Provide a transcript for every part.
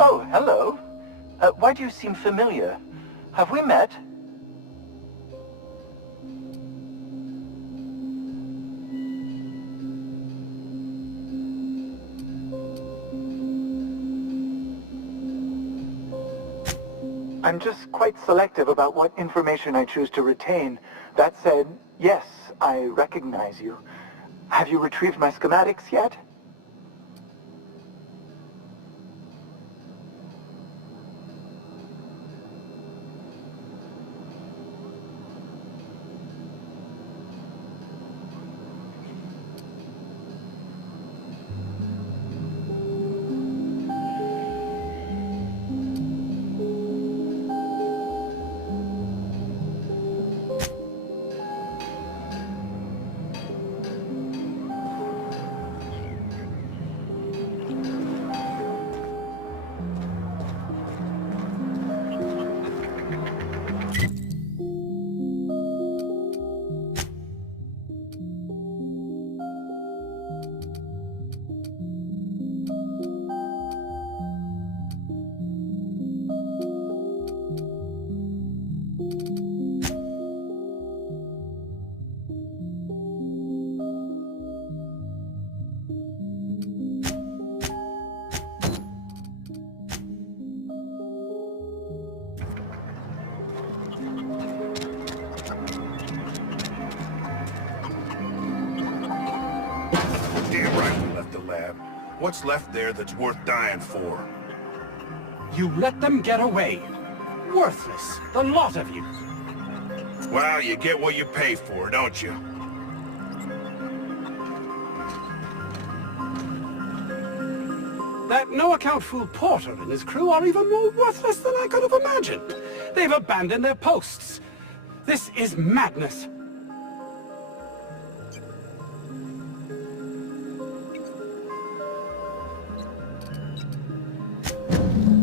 Oh, hello. Why do you seem familiar? Have we met? I'm just quite selective about what information I choose to retain. That said, yes, I recognize you. Have you retrieved my schematics yet? What's left there that's worth dying for? You let them get away. Worthless, the lot of you. Well, you get what you pay for, don't you? That no-account fool Porter and his crew are even more worthless than I could have imagined. They've abandoned their posts. This is madness.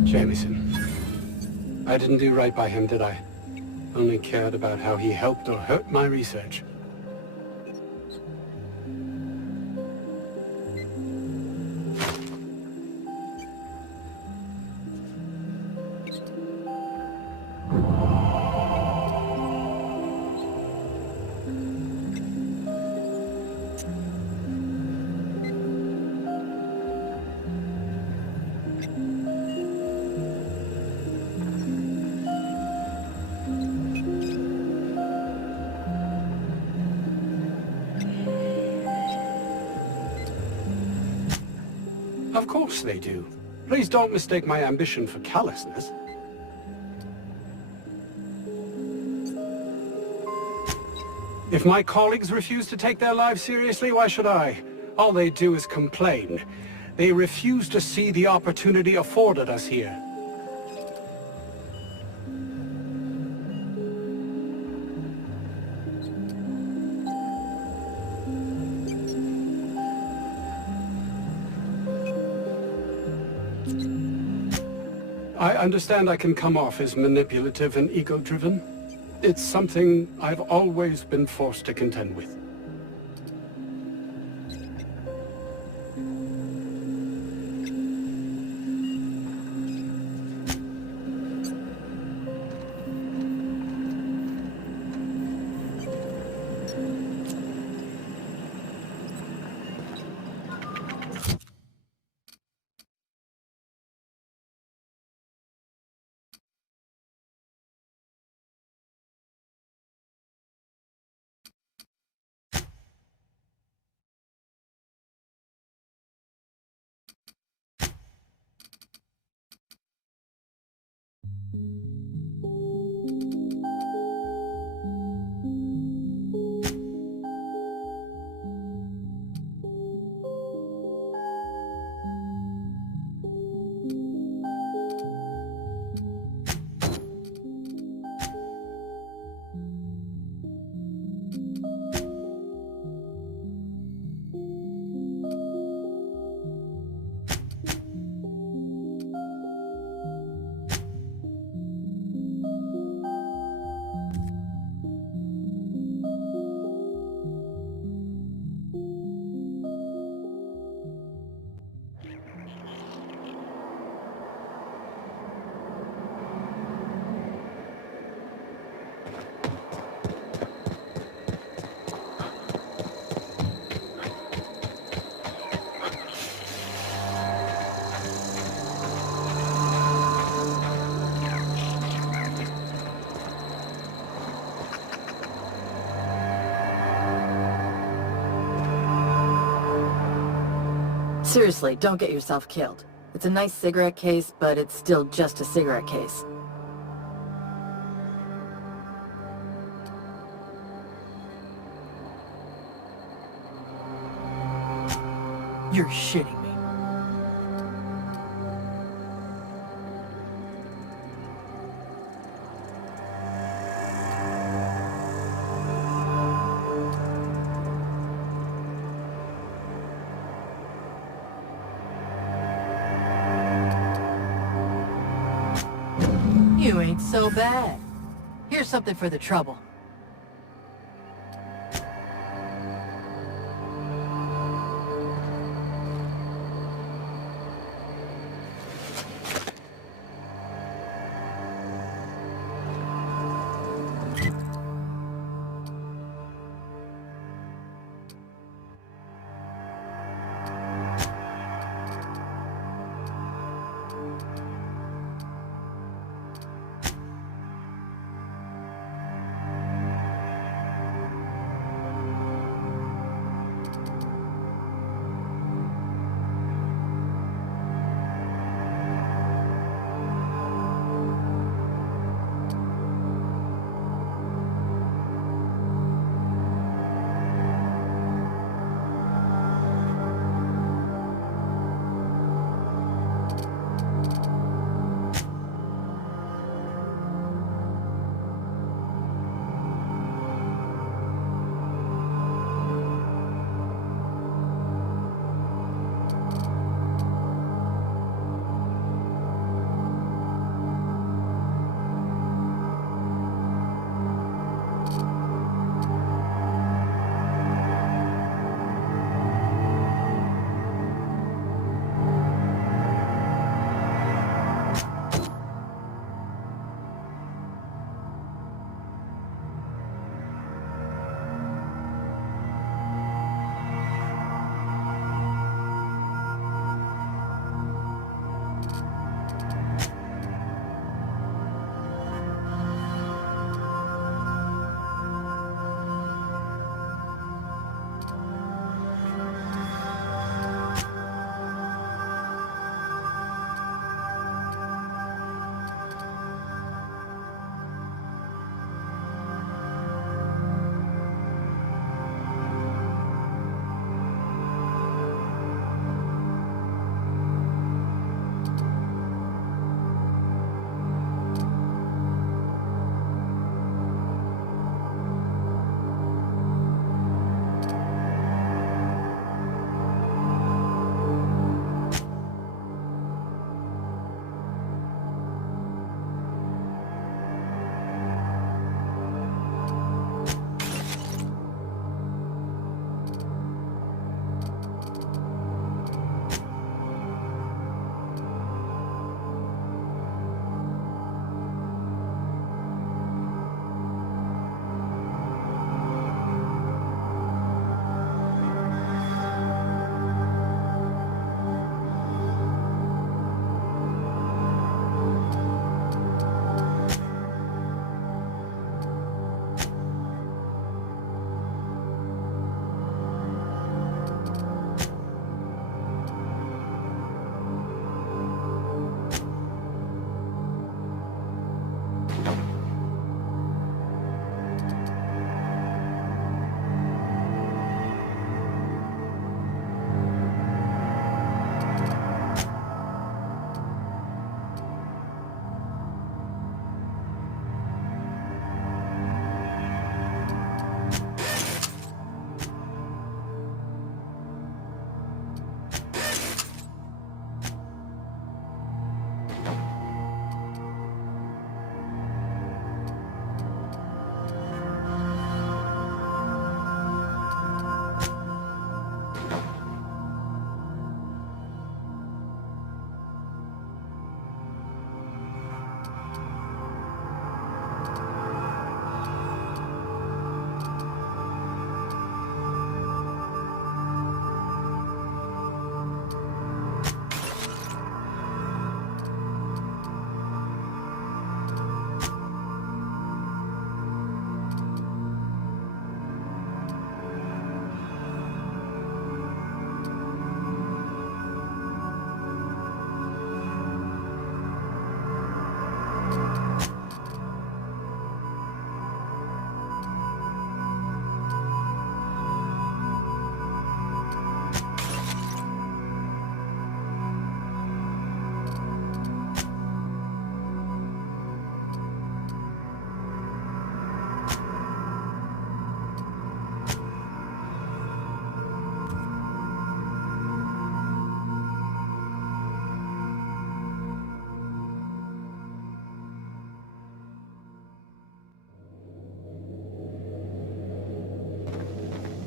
Jameson. I didn't do right by him, did I? Only cared about how he helped or hurt my research. Of course they do. Please don't mistake my ambition for callousness. If my colleagues refuse to take their lives seriously, why should I? All they do is complain. They refuse to see the opportunity afforded us here. I understand I can come off as manipulative and ego-driven. It's something I've always been forced to contend with. Seriously, don't get yourself killed. It's a nice cigarette case, but it's still just a cigarette case. You're shitting me. You ain't so bad. Here's something for the trouble.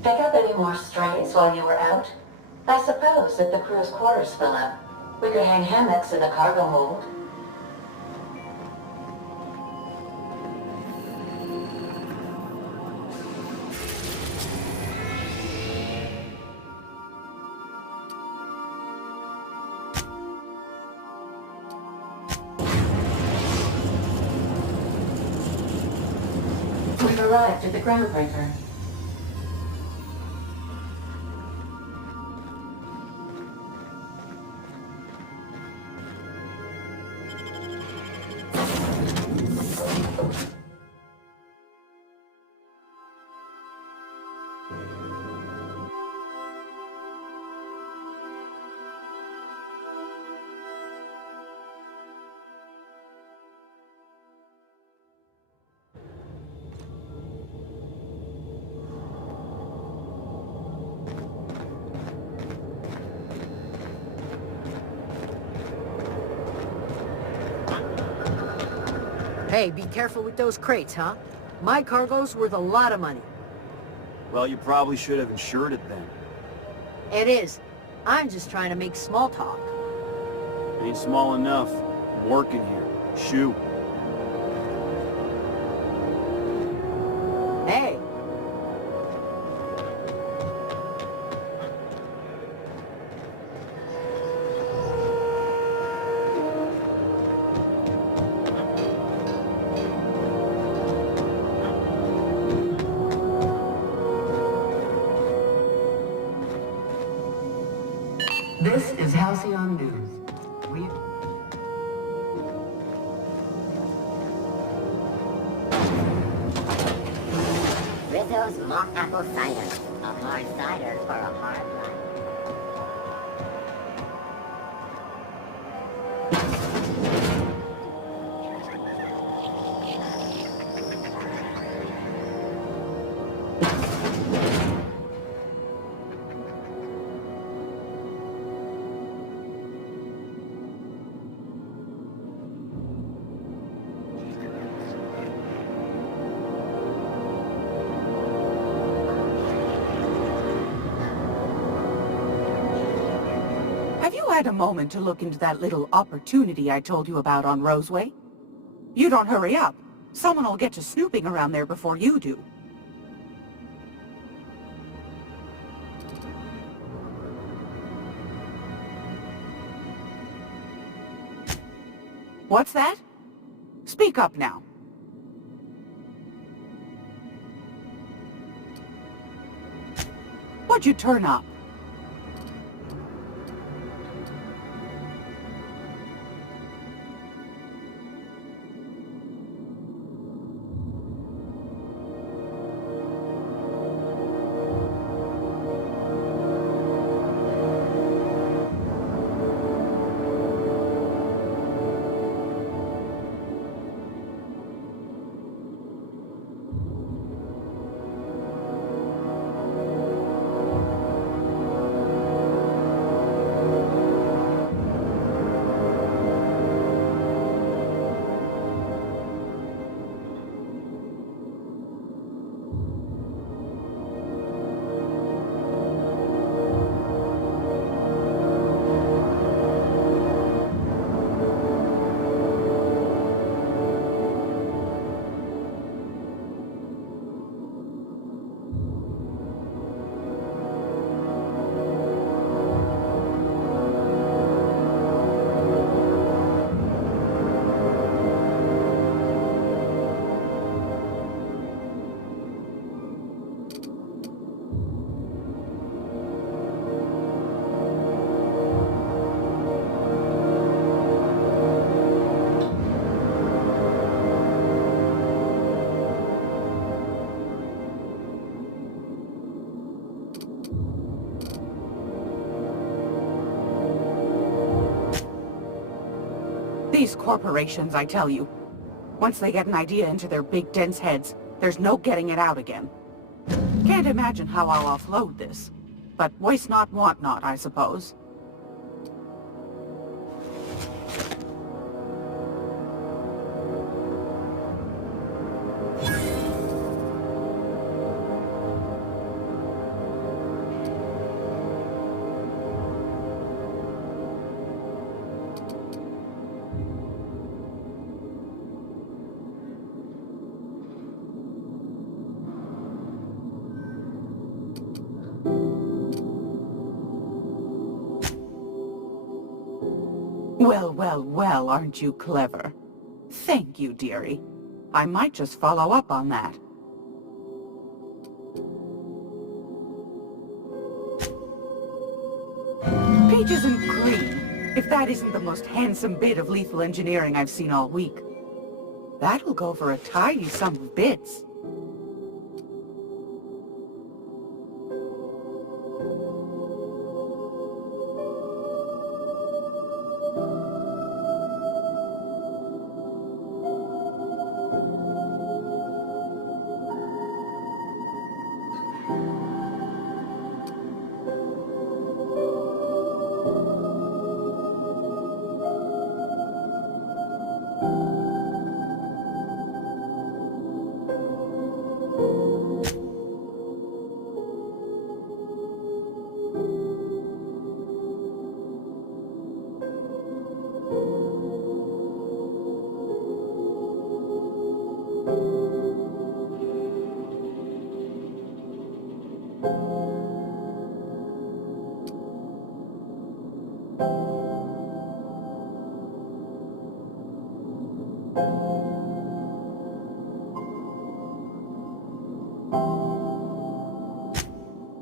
pick up any more strays while you were out? I suppose if the crew's quarters fill up, we could hang hammocks in the cargo hold. We've arrived at the groundbreaker. Hey, be careful with those crates, huh? My cargo's worth a lot of money. Well, you probably should have insured it then. It is. I'm just trying to make small talk. Ain't small enough. I'm working here. Shoot. Hey, This is Halcyon News. Rizzo's mock apple cider. A hard cider for a hard life. Have you had a moment to look into that little opportunity I told you about on Roseway? You don't hurry up. Someone will get to snooping around there before you do. What's that? Speak up now. What'd you turn up? These corporations, I tell you. Once they get an idea into their big dense heads, there's no getting it out again. Can't imagine how I'll offload this. But waste not, want not, I suppose. Well, well, well, aren't you clever? Thank you, dearie. I might just follow up on that. Peaches and cream, if that isn't the most handsome bit of lethal engineering I've seen all week. That'll go for a tidy sum of bits.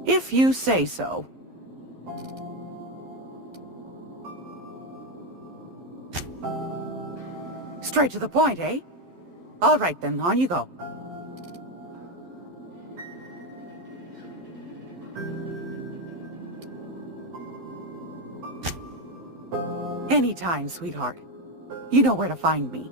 If you say so. Straight to the point, eh? All right then, on you go. Anytime, sweetheart. You know where to find me.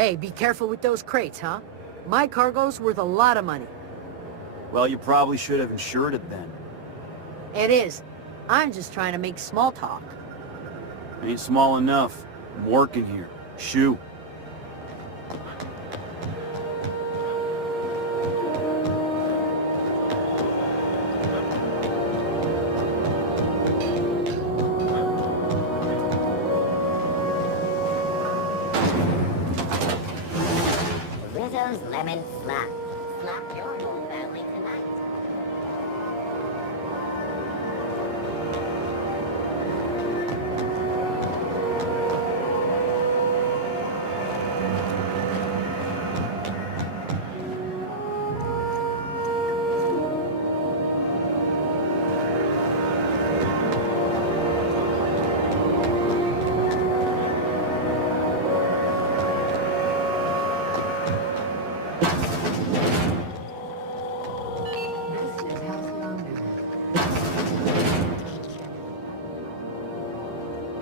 Hey, be careful with those crates, huh? My cargo's worth a lot of money. Well, you probably should have insured it then. It is. I'm just trying to make small talk. Ain't small enough. I'm working here. Shoo. Rizzo's lemon slap. Slap your whole family tonight.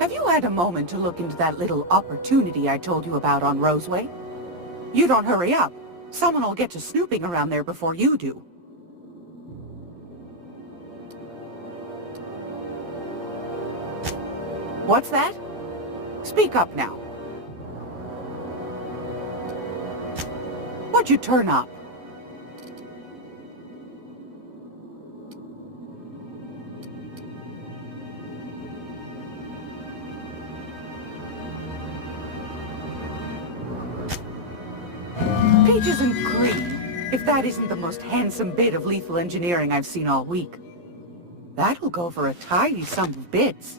Have you had a moment to look into that little opportunity I told you about on Roseway? You don't hurry up. Someone will get to snooping around there before you do. What's that? Speak up now. What'd you turn up? Peaches and cream, if that isn't the most handsome bit of lethal engineering I've seen all week. That'll go for a tidy sum of bits.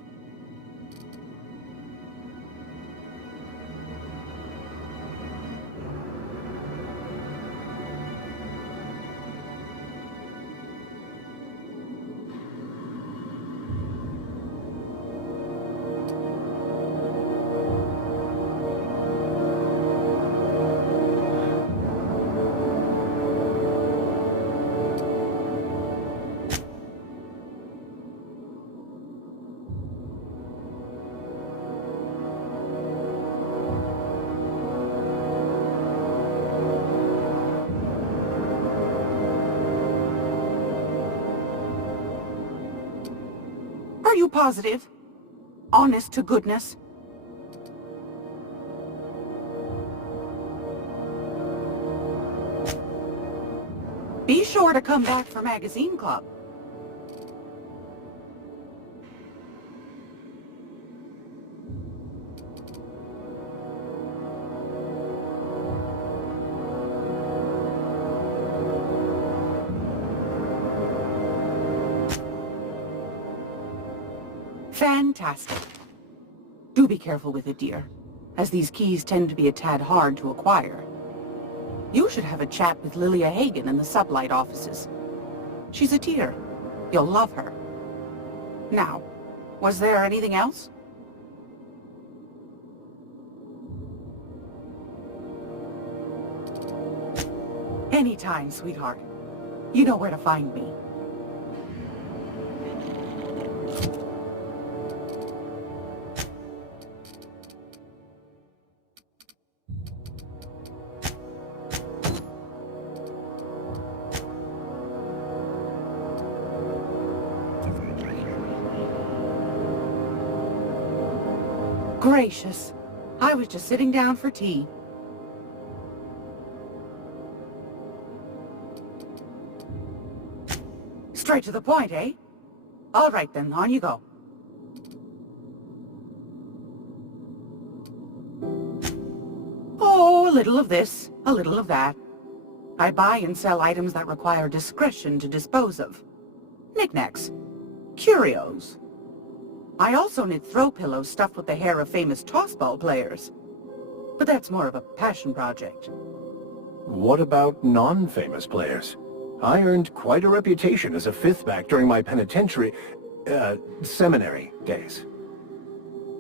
Are you positive? Honest to goodness? Be sure to come back for Magazine Club. Fantastic. Do be careful with it, dear, as these keys tend to be a tad hard to acquire. You should have a chat with Lilia Hagen in the Sublight offices. She's a dear. You'll love her. Now, was there anything else? Anytime, sweetheart. You know where to find me. Gracious. I was just sitting down for tea. Straight to the point, eh? All right then, on you go. Oh, a little of this, a little of that. I buy and sell items that require discretion to dispose of. Knickknacks. Curios. I also knit throw pillows stuffed with the hair of famous tossball players. But that's more of a passion project. What about non-famous players? I earned quite a reputation as a fifth-back during my penitentiary, seminary days.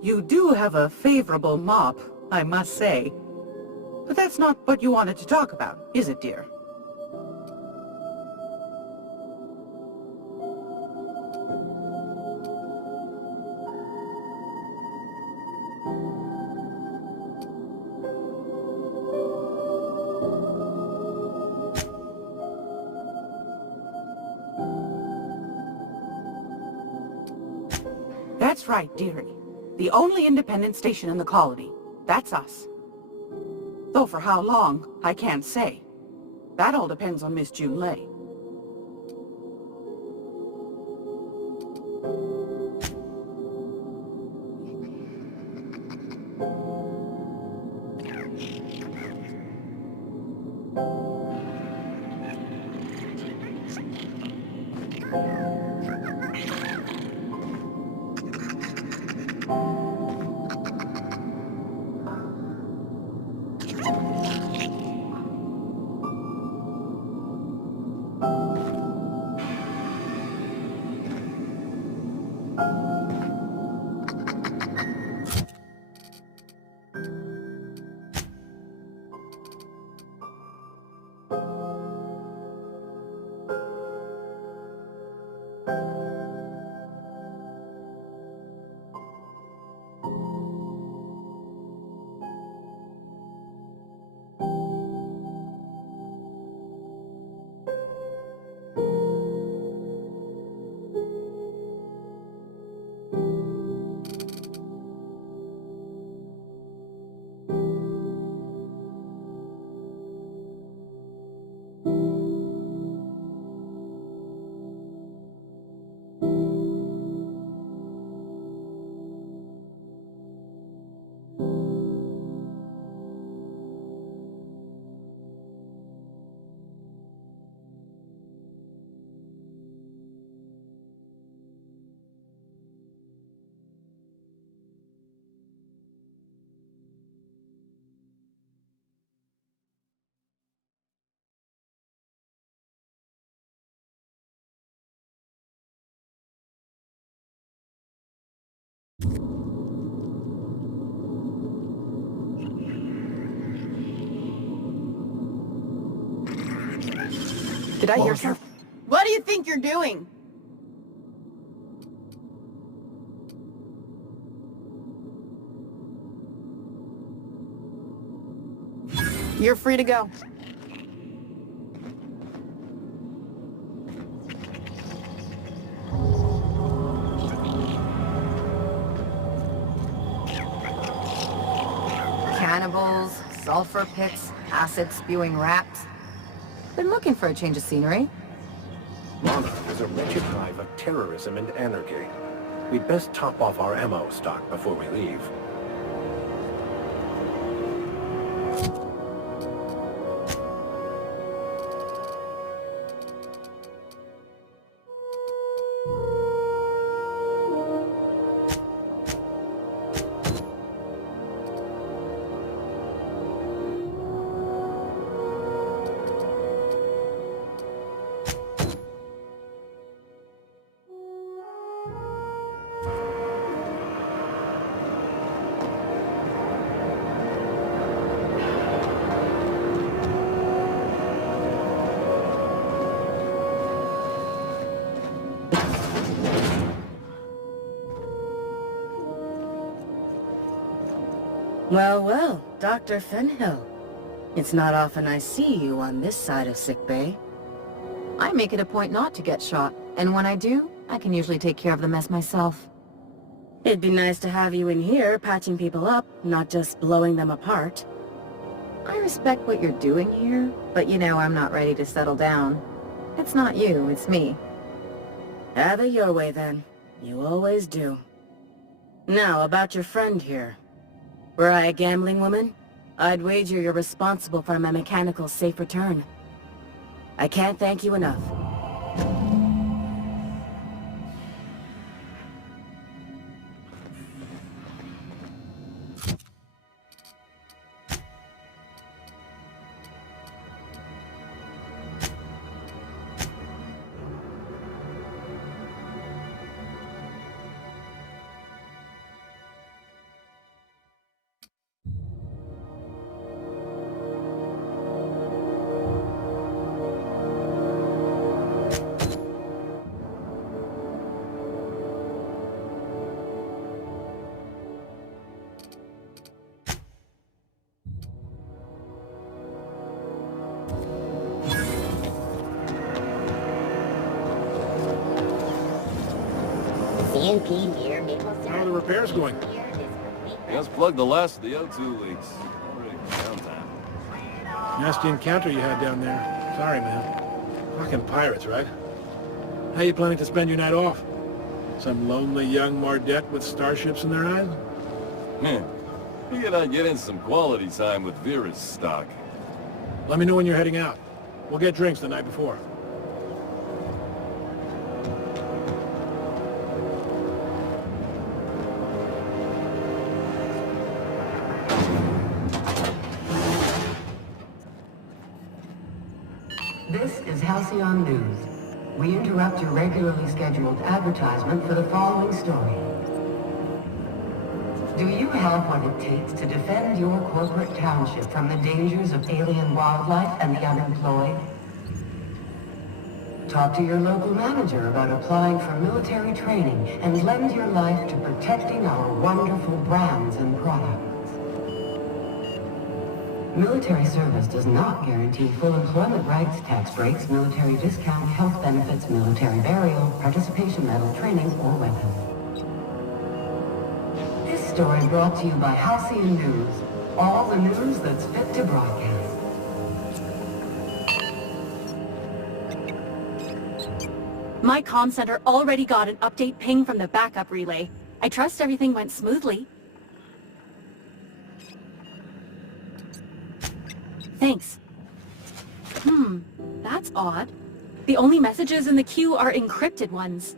You do have a favorable mop, I must say. But that's not what you wanted to talk about, is it, dear? That's right, dearie. The only independent station in the colony. That's us. Though for how long, I can't say. That all depends on Miss June Lay. Did I hear something? What do you think you're doing? You're free to go. Cannibals, sulfur pits, acid-spewing rats. Been looking for a change of scenery. Monarch is a wretched hive of terrorism and anarchy. We'd best top off our ammo stock before we leave. Well, well, Dr. Fenhill. It's not often I see you on this side of sickbay. I make it a point not to get shot, and when I do, I can usually take care of the mess myself. It'd be nice to have you in here patching people up, not just blowing them apart. I respect what you're doing here, but you know I'm not ready to settle down. It's not you, it's me. Have it your way then. You always do. Now, about your friend here. Were I a gambling woman, I'd wager you're responsible for my mechanical safe return. I can't thank you enough. NP near Maple Syrup. How are the repairs going? Just plugged the last of the O2 leaks. Already downtime. Nasty encounter you had down there. Sorry, man. Fucking pirates, right? How you planning to spend your night off? Some lonely young Mardette with starships in their eyes? Man, figured I'd get in some quality time with Vera's stock. Let me know when you're heading out. We'll get drinks the night before. This is Halcyon News. We interrupt your regularly scheduled advertisement for the following story. Do you have what it takes to defend your corporate township from the dangers of alien wildlife and the unemployed? Talk to your local manager about applying for military training and lend your life to protecting our wonderful brands and products. Military service does not guarantee full employment rights, tax breaks, military discount, health benefits, military burial, participation medal, training, or weapons. This story brought to you by Halcyon News. All the news that's fit to broadcast. My comm center already got an update ping from the backup relay. I trust everything went smoothly. Thanks. That's odd. The only messages in the queue are encrypted ones.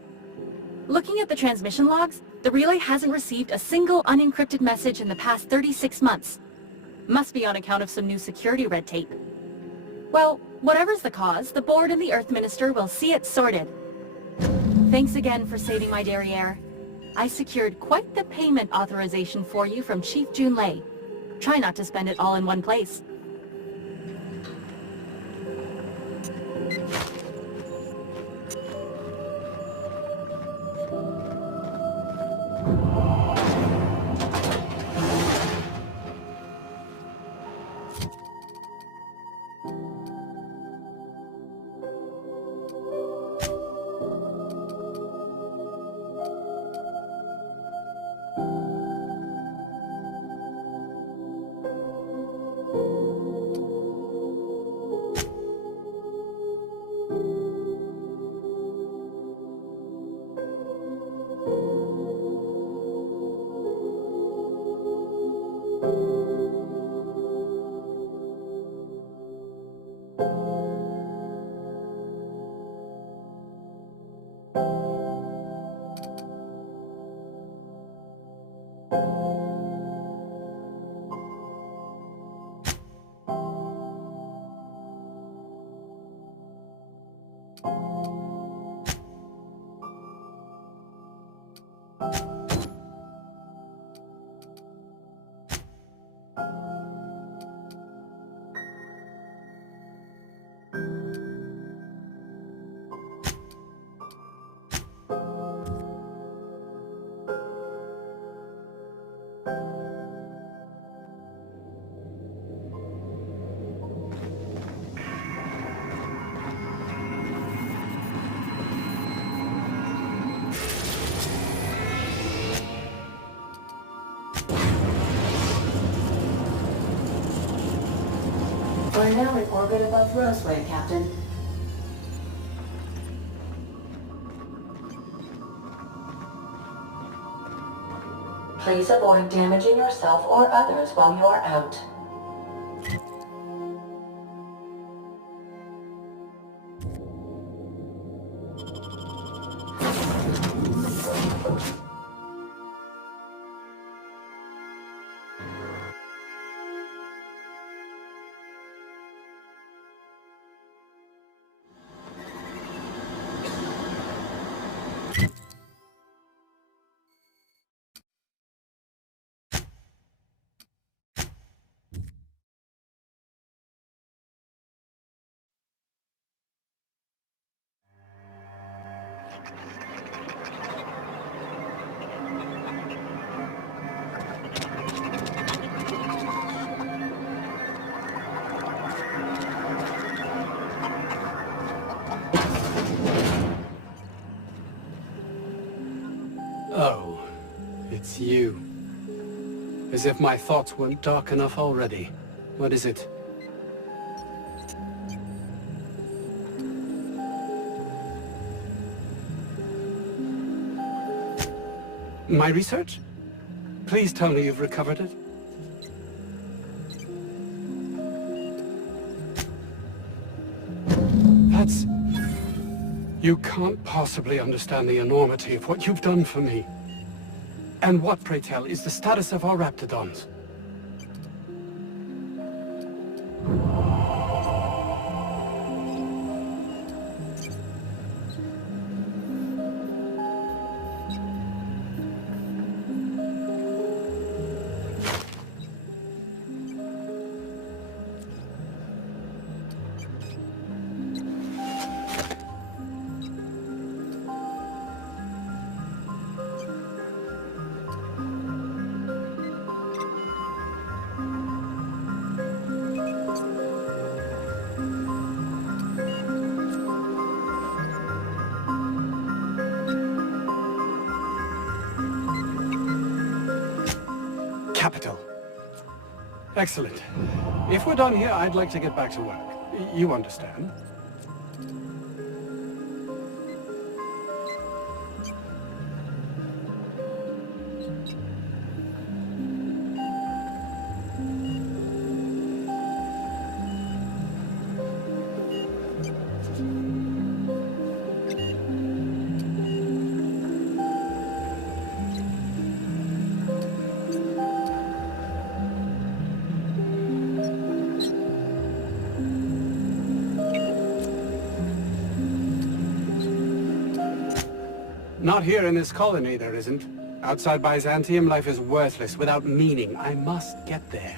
Looking at the transmission logs, the relay hasn't received a single unencrypted message in the past 36 months. Must be on account of some new security red tape. Well, whatever's the cause, the board and the Earth Minister will see it sorted. Thanks again for saving my derriere. I secured quite the payment authorization for you from Chief Junlei. Try not to spend it all in one place. We're now in orbit above Roseway, Captain. Please avoid damaging yourself or others while you are out. It's you. As if my thoughts weren't dark enough already. What is it? My research? Please tell me you've recovered it. That's... You can't possibly understand the enormity of what you've done for me. And what, pray tell, is the status of our raptidons? Capital. Excellent. If we're done here, I'd like to get back to work. You understand? Not here in this colony, there isn't. Outside Byzantium, life is worthless, without meaning. I must get there.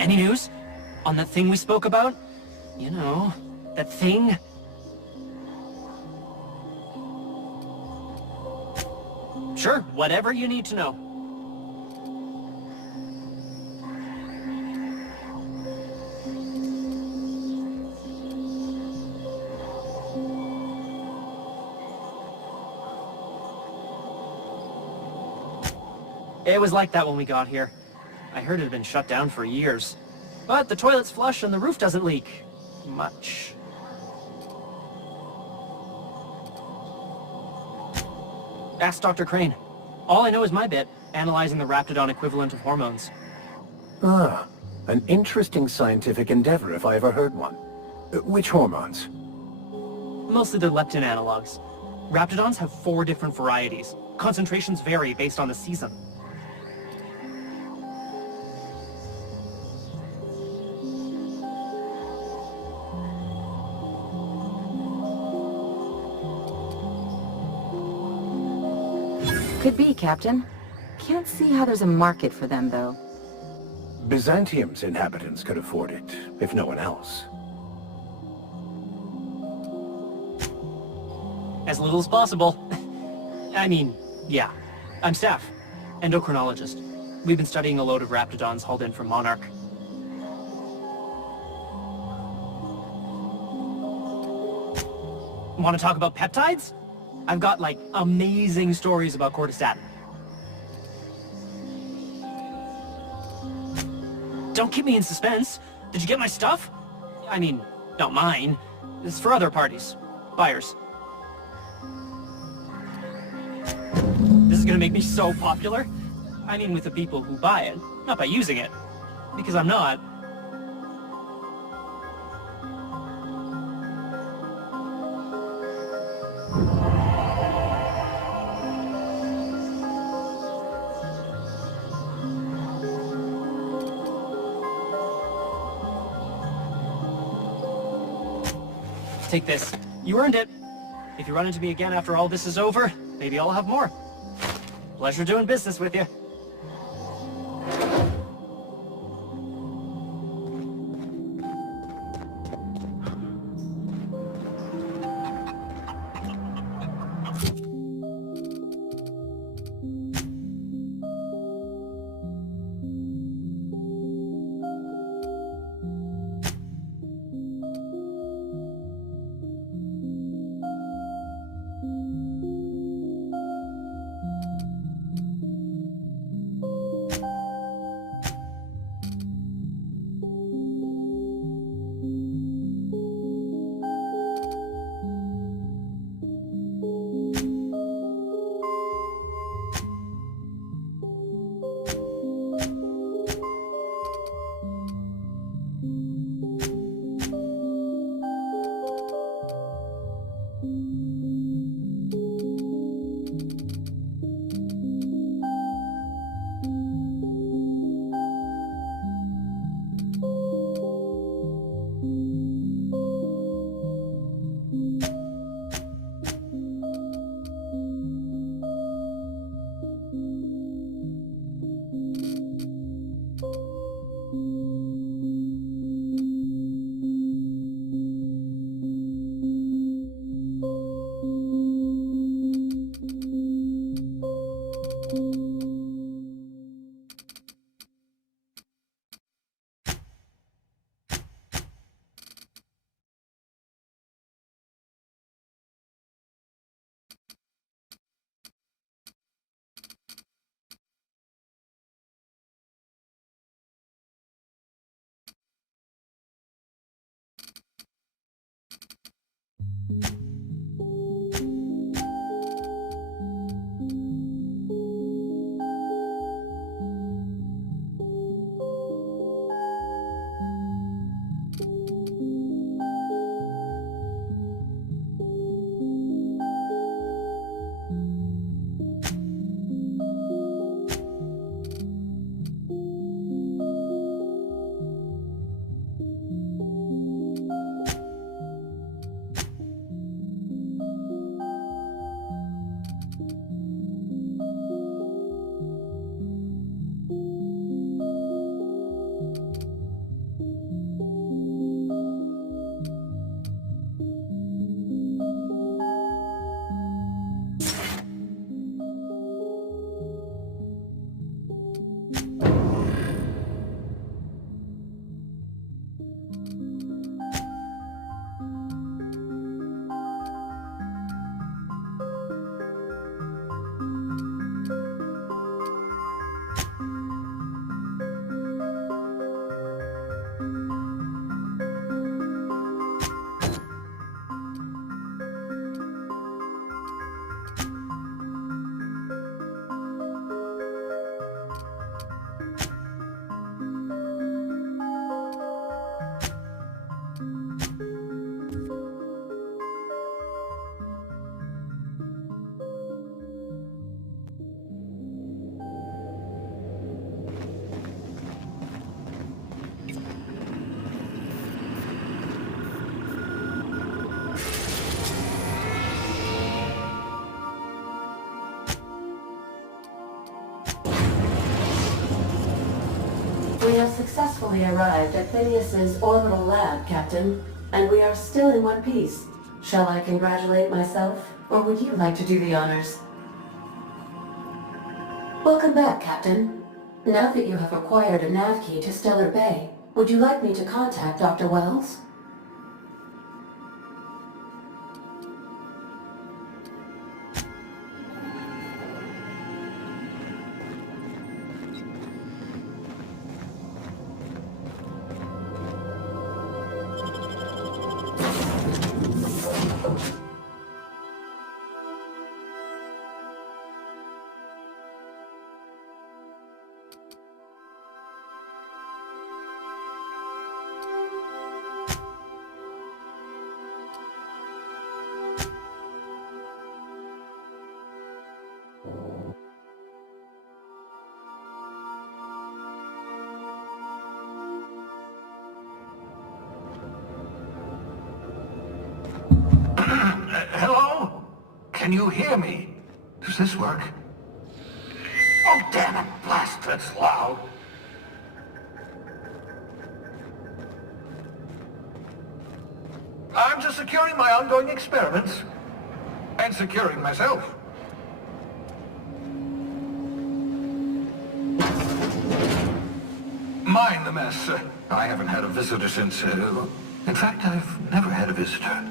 Any news? On that thing we spoke about? You know, that thing? Sure, whatever you need to know. It was like that when we got here. I heard it had been shut down for years. But the toilet's flush and the roof doesn't leak. Much. Ask Dr. Crane. All I know is my bit, analyzing the raptidon equivalent of hormones. Ah, an interesting scientific endeavor if I ever heard one. Which hormones? Mostly the leptin analogs. Raptidons have 4 different varieties. Concentrations vary based on the season. Could be, Captain. Can't see how there's a market for them, though. Byzantium's inhabitants could afford it, if no one else. As little as possible. I mean, yeah. I'm Staff, endocrinologist. We've been studying a load of raptidons hauled in from Monarch. Want to talk about peptides? I've got, like, amazing stories about cortistatin. Don't keep me in suspense. Did you get my stuff? I mean, not mine. It's for other parties. Buyers. This is gonna make me so popular. I mean with the people who buy it, not by using it. Because I'm not. Take this. You earned it. If you run into me again after all this is over, maybe I'll have more. Pleasure doing business with you. We have successfully arrived at Phineas's orbital lab, Captain, and we are still in one piece. Shall I congratulate myself, or would you like to do the honors? Welcome back, Captain. Now that you have acquired a nav key to Stellar Bay, would you like me to contact Dr. Wells? Hello? Can you hear me? Does this work? Oh, damn it! Blast, that's loud. I'm just securing my ongoing experiments. And securing myself. Mind the mess. I haven't had a visitor since... in fact, I've never had a visitor.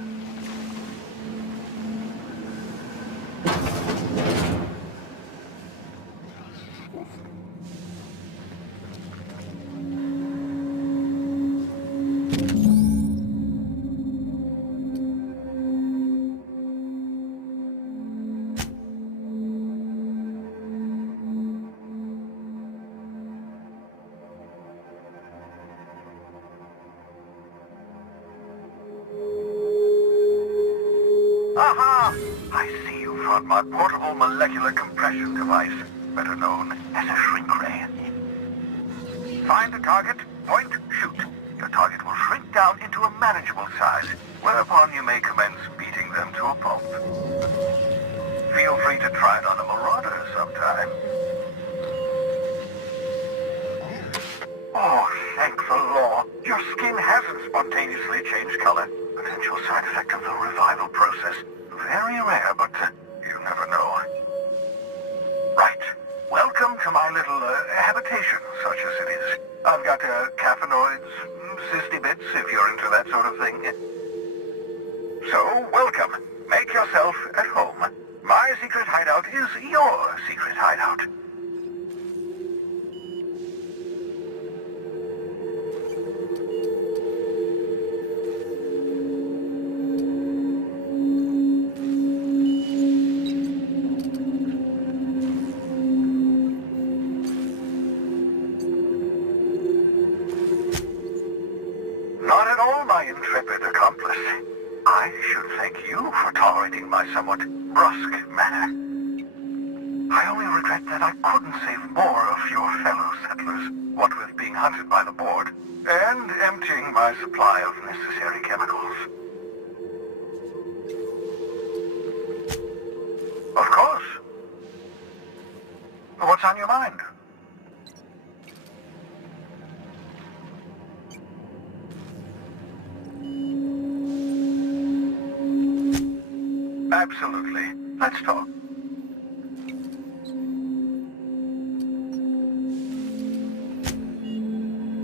Aha! I see you found my portable molecular compression device, better known as a shrink ray. Find a target, point, shoot. Your target will shrink down into a manageable size, whereupon you may commence beating them to a pulp. Feel free to try it on a marauder sometime. Oh, thank the law. Your skin hasn't spontaneously changed color. Potential side effect of the revival process. Very rare, but you never know. Right. Welcome to my little habitation, such as it is. I've got caffeinoids, cysty bits, if you're into that sort of thing. So, welcome. Make yourself at home. My secret hideout is your secret hideout. Not at all, my intrepid accomplice. I should thank you for tolerating my somewhat brusque manner. I only regret that I couldn't save more of your fellow settlers, what with being hunted by the board, and emptying my supply of necessary chemicals. Of course. What's on your mind? Absolutely. Let's talk.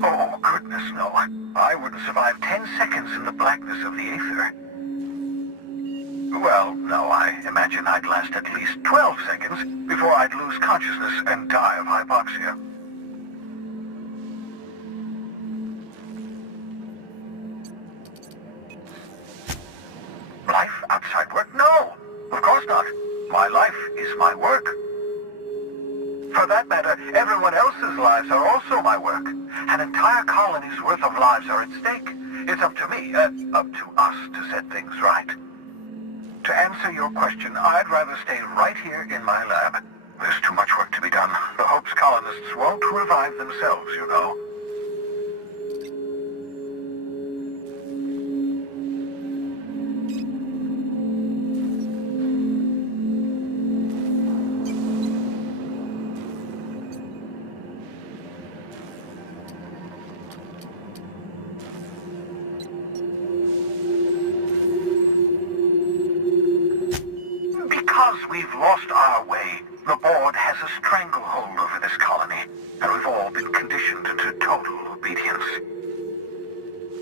Oh, goodness, no. I wouldn't survive 10 seconds in the blackness of the aether. Well, no, I imagine I'd last at least 12 seconds before I'd lose consciousness and die of hypoxia. Life outside work? No! Of course not. My life is my work. For that matter, everyone else's lives are also my work. An entire colony's worth of lives are at stake. It's up to me, up to us to set things right. To answer your question, I'd rather stay right here in my lab. There's too much work to be done. The Hope's colonists won't revive themselves, you know. Because we've lost our way, the board has a stranglehold over this colony, and we've all been conditioned to total obedience.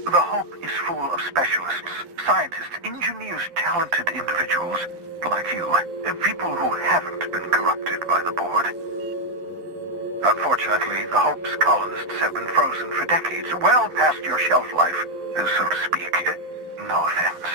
The Hope is full of specialists, scientists, engineers, talented individuals like you, and people who haven't been corrupted by the board. Unfortunately, the Hope's colonists have been frozen for decades, well past your shelf life, so to speak. No offense.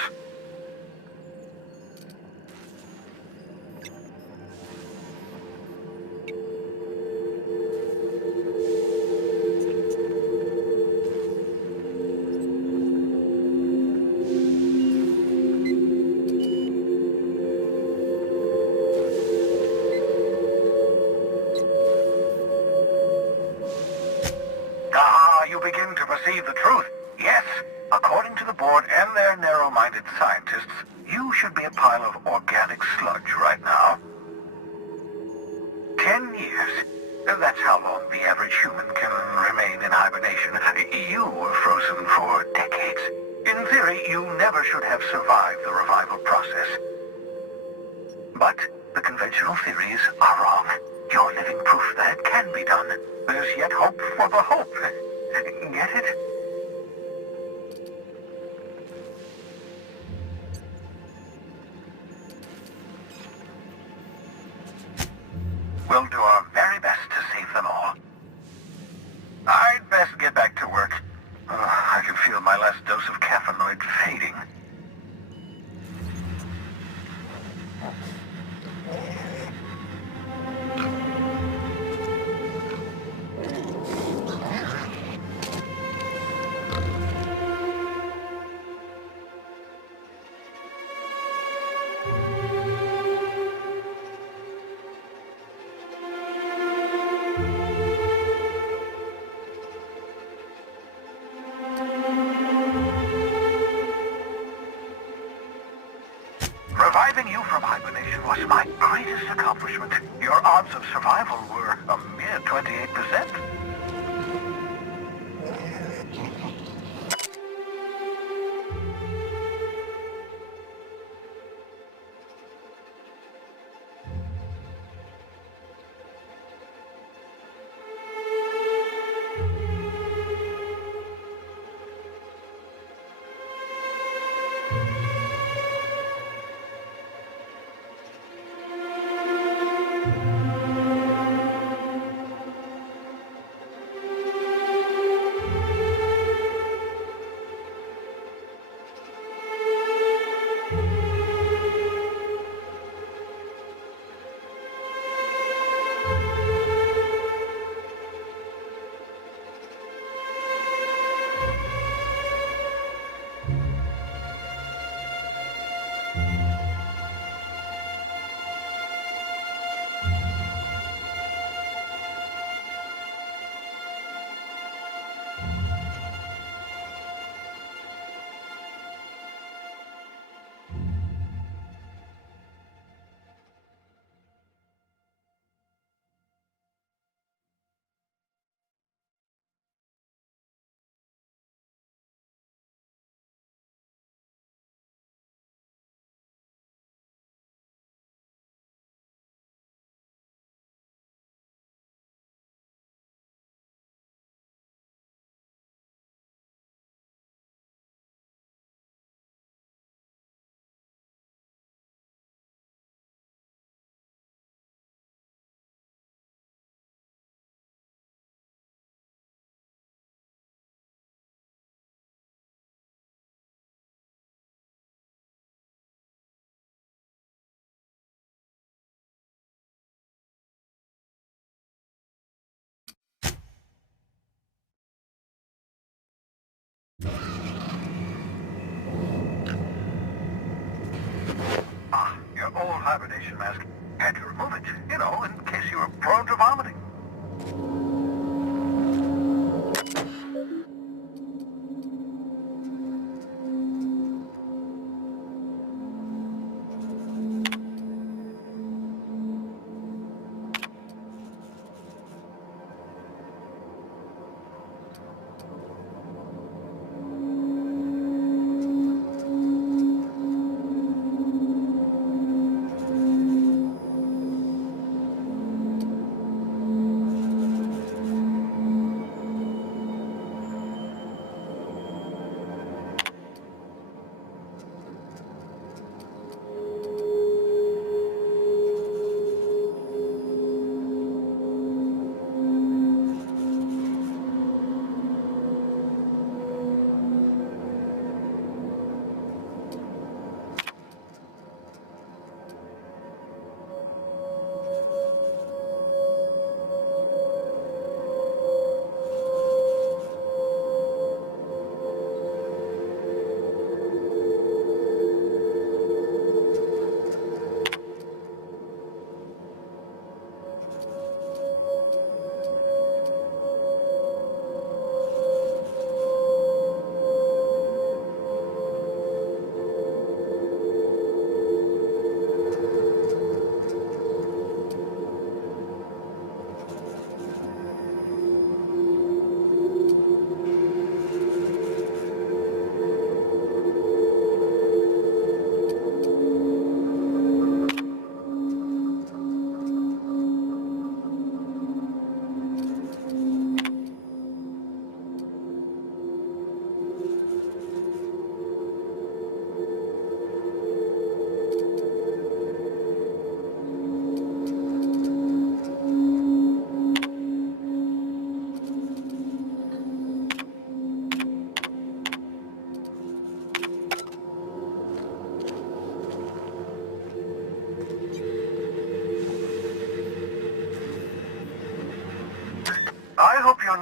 You begin to perceive the truth. Yes, According to the board and their narrow-minded scientists, you should be a pile of organic sludge right now. 10 years. That's how long the average human can remain in hibernation. You were frozen for decades. In theory, you never should have survived the revival process. But the conventional theories are wrong. You're living proof that it can be done. There's yet hope for the hope. Get it? We'll do our very best to save them all. I'd best get back to work. I can feel my last dose of caffeinoid fading. Reviving you from hibernation was my greatest accomplishment. Your odds of survival were a mere 28%. Your old hibernation mask. Had to remove it, you know, in case you were prone to vomiting.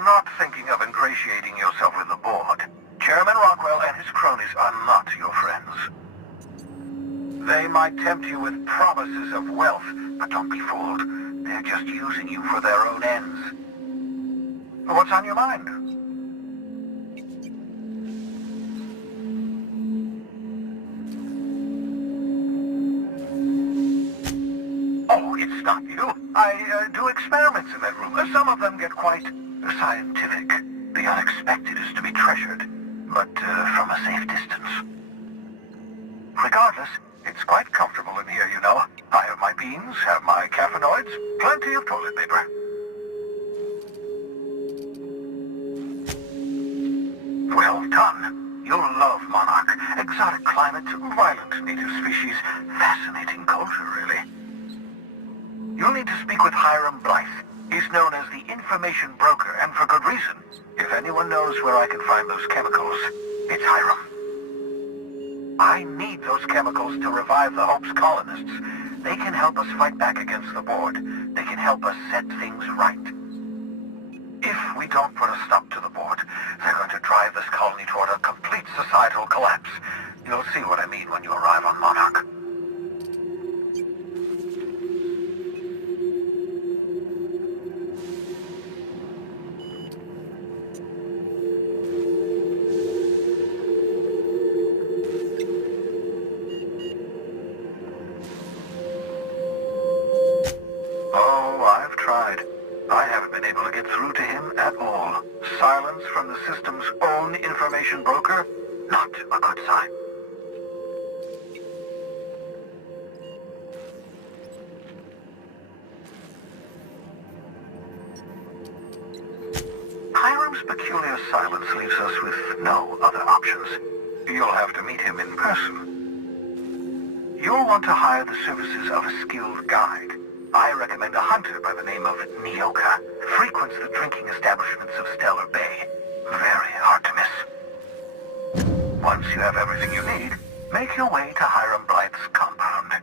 not thinking of ingratiating yourself with the board. Chairman Rockwell and his cronies are not your friends. They might tempt you with promises of wealth, but don't be fooled. They're just using you for their own ends. What's on your mind? Oh, it's not you. I do experiments in that room. Some of them get quite scientific. The unexpected is to be treasured, but from a safe distance. Regardless, it's quite comfortable in here, you know. I have my beans, have my caffeinoids, plenty of toilet paper. Well done. You'll love Monarch. Exotic climate, violent native species, fascinating culture, really. You'll need to speak with Hiram Blythe. He's known as the information broker, and for good reason. If anyone knows where I can find those chemicals, it's Hiram. I need those chemicals to revive the Hope's colonists. They can help us fight back against the board. They can help us set things right. If we don't put a stop to the board, they're going to drive this colony toward a complete societal collapse. You'll see what I mean when you arrive on Monarch. System's own information broker, not a good sign. Hiram's peculiar silence leaves us with no other options. You'll have to meet him in person. You'll want to hire the services of a skilled guide. I recommend a hunter by the name of Nyoka. Frequents the drinking establishments of Stellar Bay. Very hard to miss. Once you have everything you need, make your way to Hiram Blythe's compound.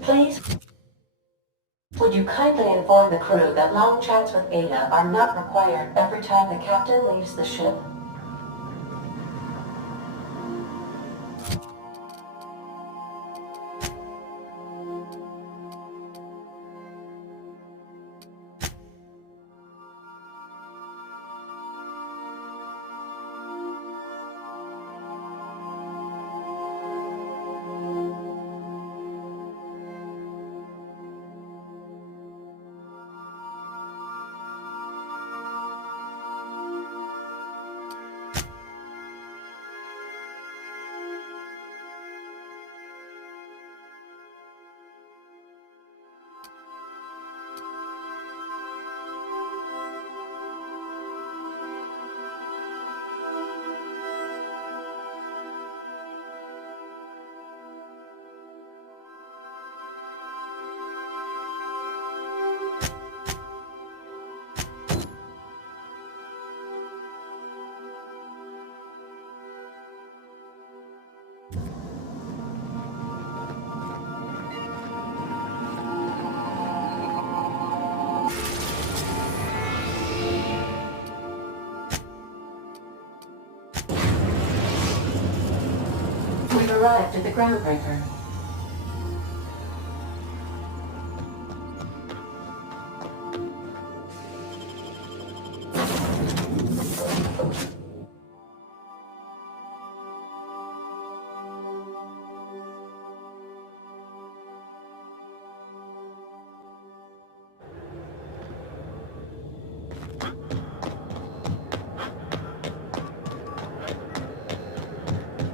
Please, would you kindly inform the crew that long chats with Ada are not required every time the captain leaves the ship? We've arrived at the groundbreaker.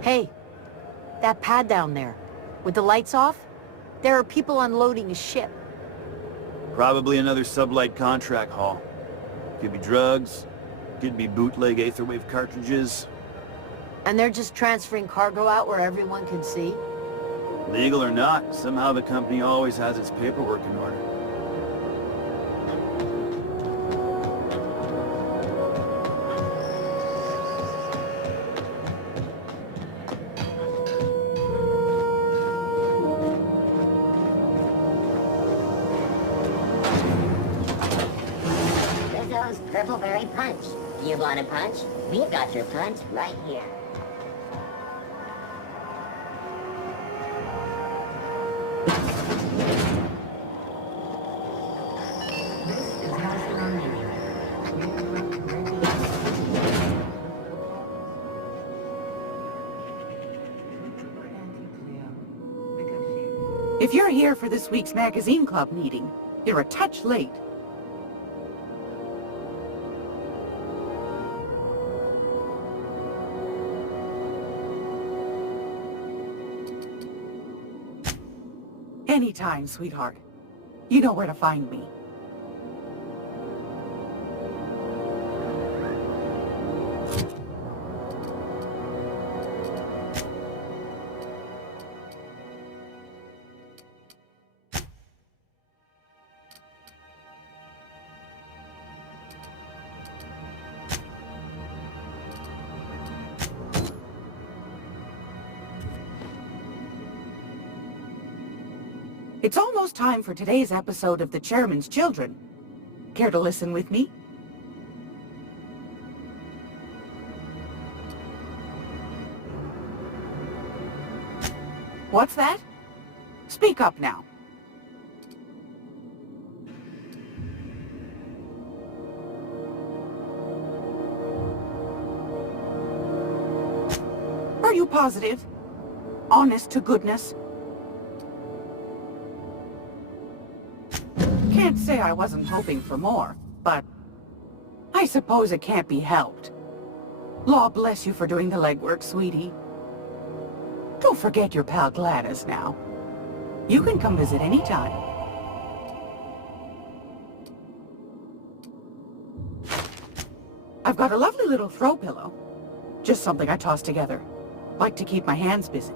Hey, that pad down there, with the lights off, there are people unloading a ship. Probably another sublight contract haul. Could be drugs, could be bootleg Aetherwave cartridges. And they're just transferring cargo out where everyone can see? Legal or not, somehow the company always has its paperwork in order. Rizzo's Purpleberry Punch. Do you want a punch? We've got your punch right here. If you're here for this week's magazine club meeting, you're a touch late. Anytime, sweetheart. You know where to find me. It's almost time for today's episode of The Chairman's Children. Care to listen with me? What's that? Speak up now. Are you positive? Honest to goodness? Can't say I wasn't hoping for more, but I suppose it can't be helped. Law bless you for doing the legwork, sweetie. Don't forget your pal Gladys now. You can come visit anytime. I've got a lovely little throw pillow. Just something I toss together. Like to keep my hands busy.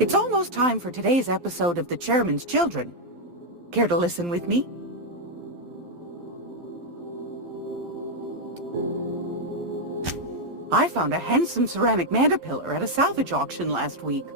It's almost time for today's episode of The Chairman's Children. Care to listen with me? I found a handsome ceramic mandapillar at a salvage auction last week.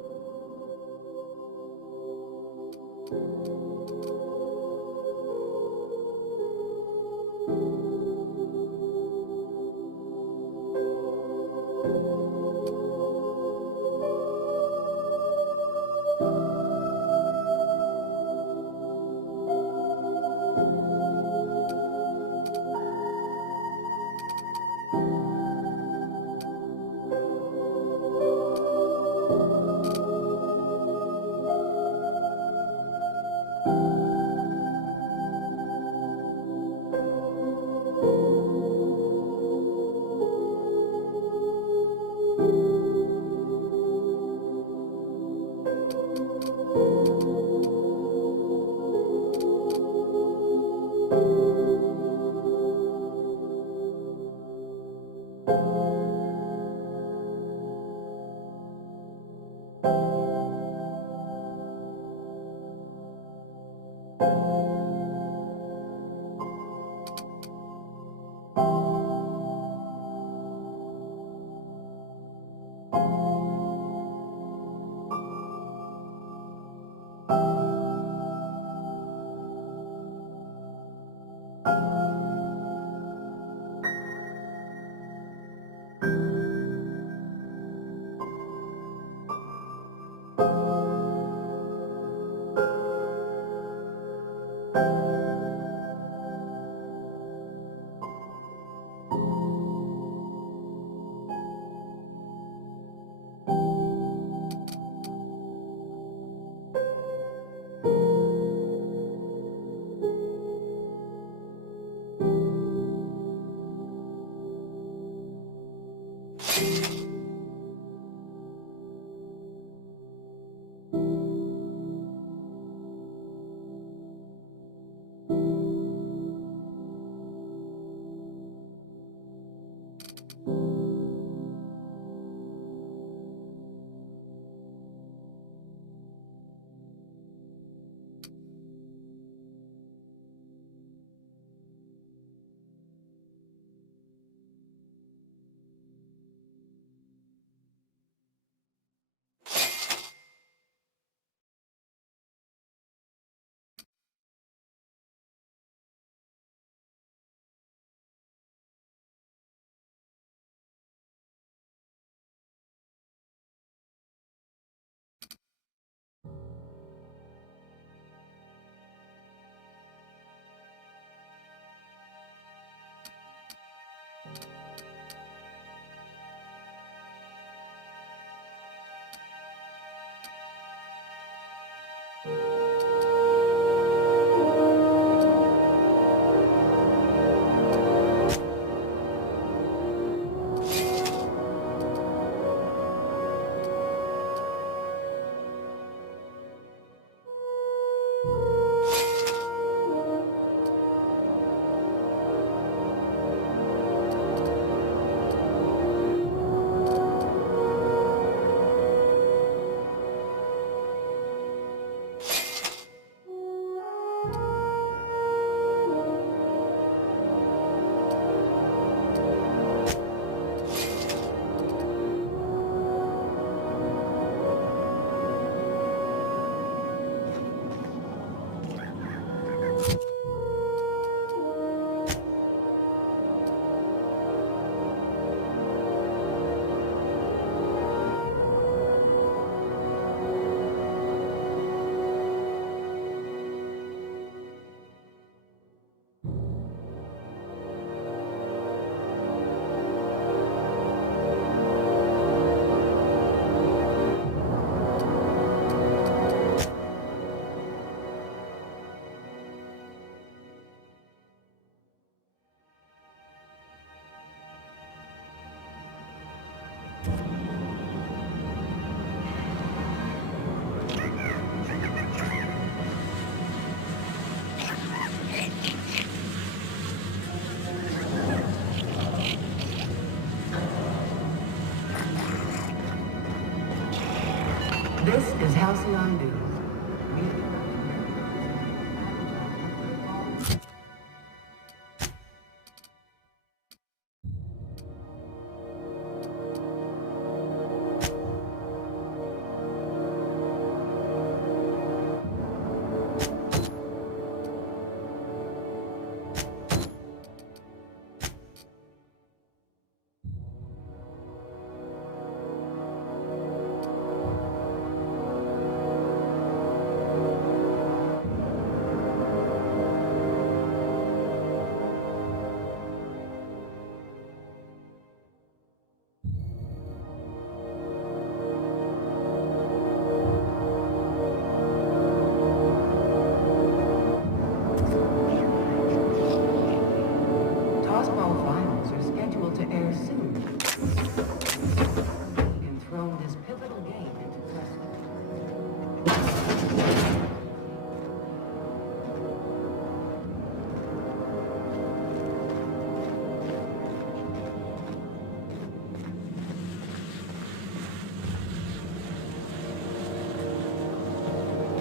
This is Halcyon News.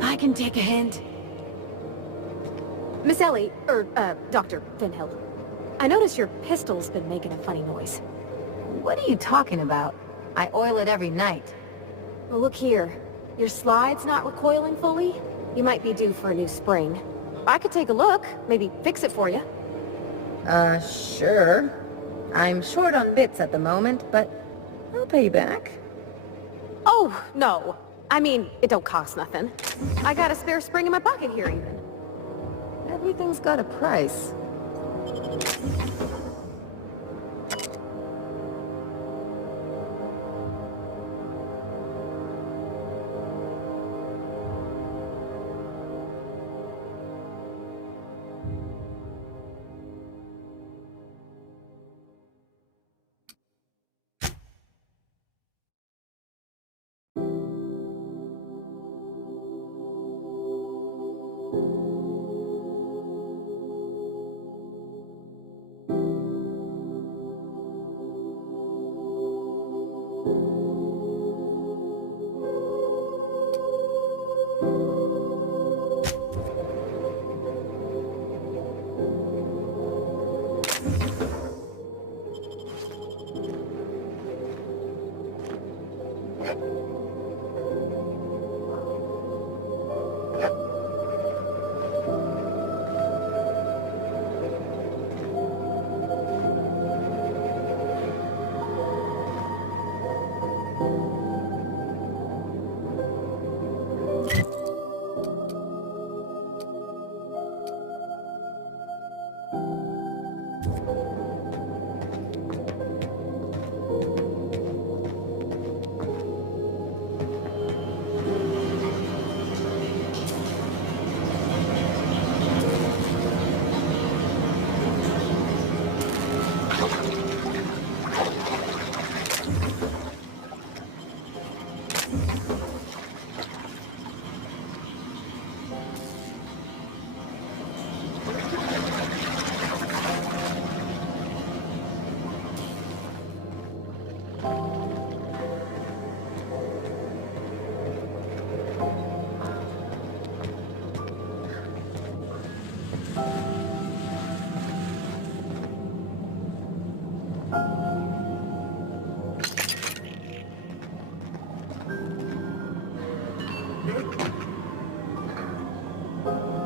I can take a hint. Miss Ellie, Dr. Finhill. I noticed your pistol's been making a funny noise. What are you talking about? I oil it every night. Well, look here. Your slide's not recoiling fully. You might be due for a new spring. I could take a look, maybe fix it for you. Sure. I'm short on bits at the moment, but I'll pay you back. Oh, no. I mean, it don't cost nothing. I got a spare spring in my pocket here, even. Everything's got a price.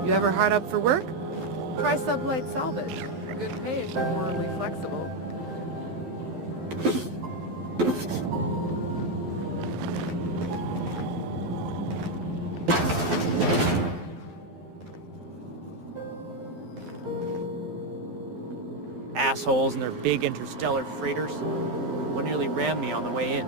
You ever hard up for work? Try sublight salvage. Good pay if you're morally flexible. Assholes and their big interstellar freighters. One nearly rammed me on the way in.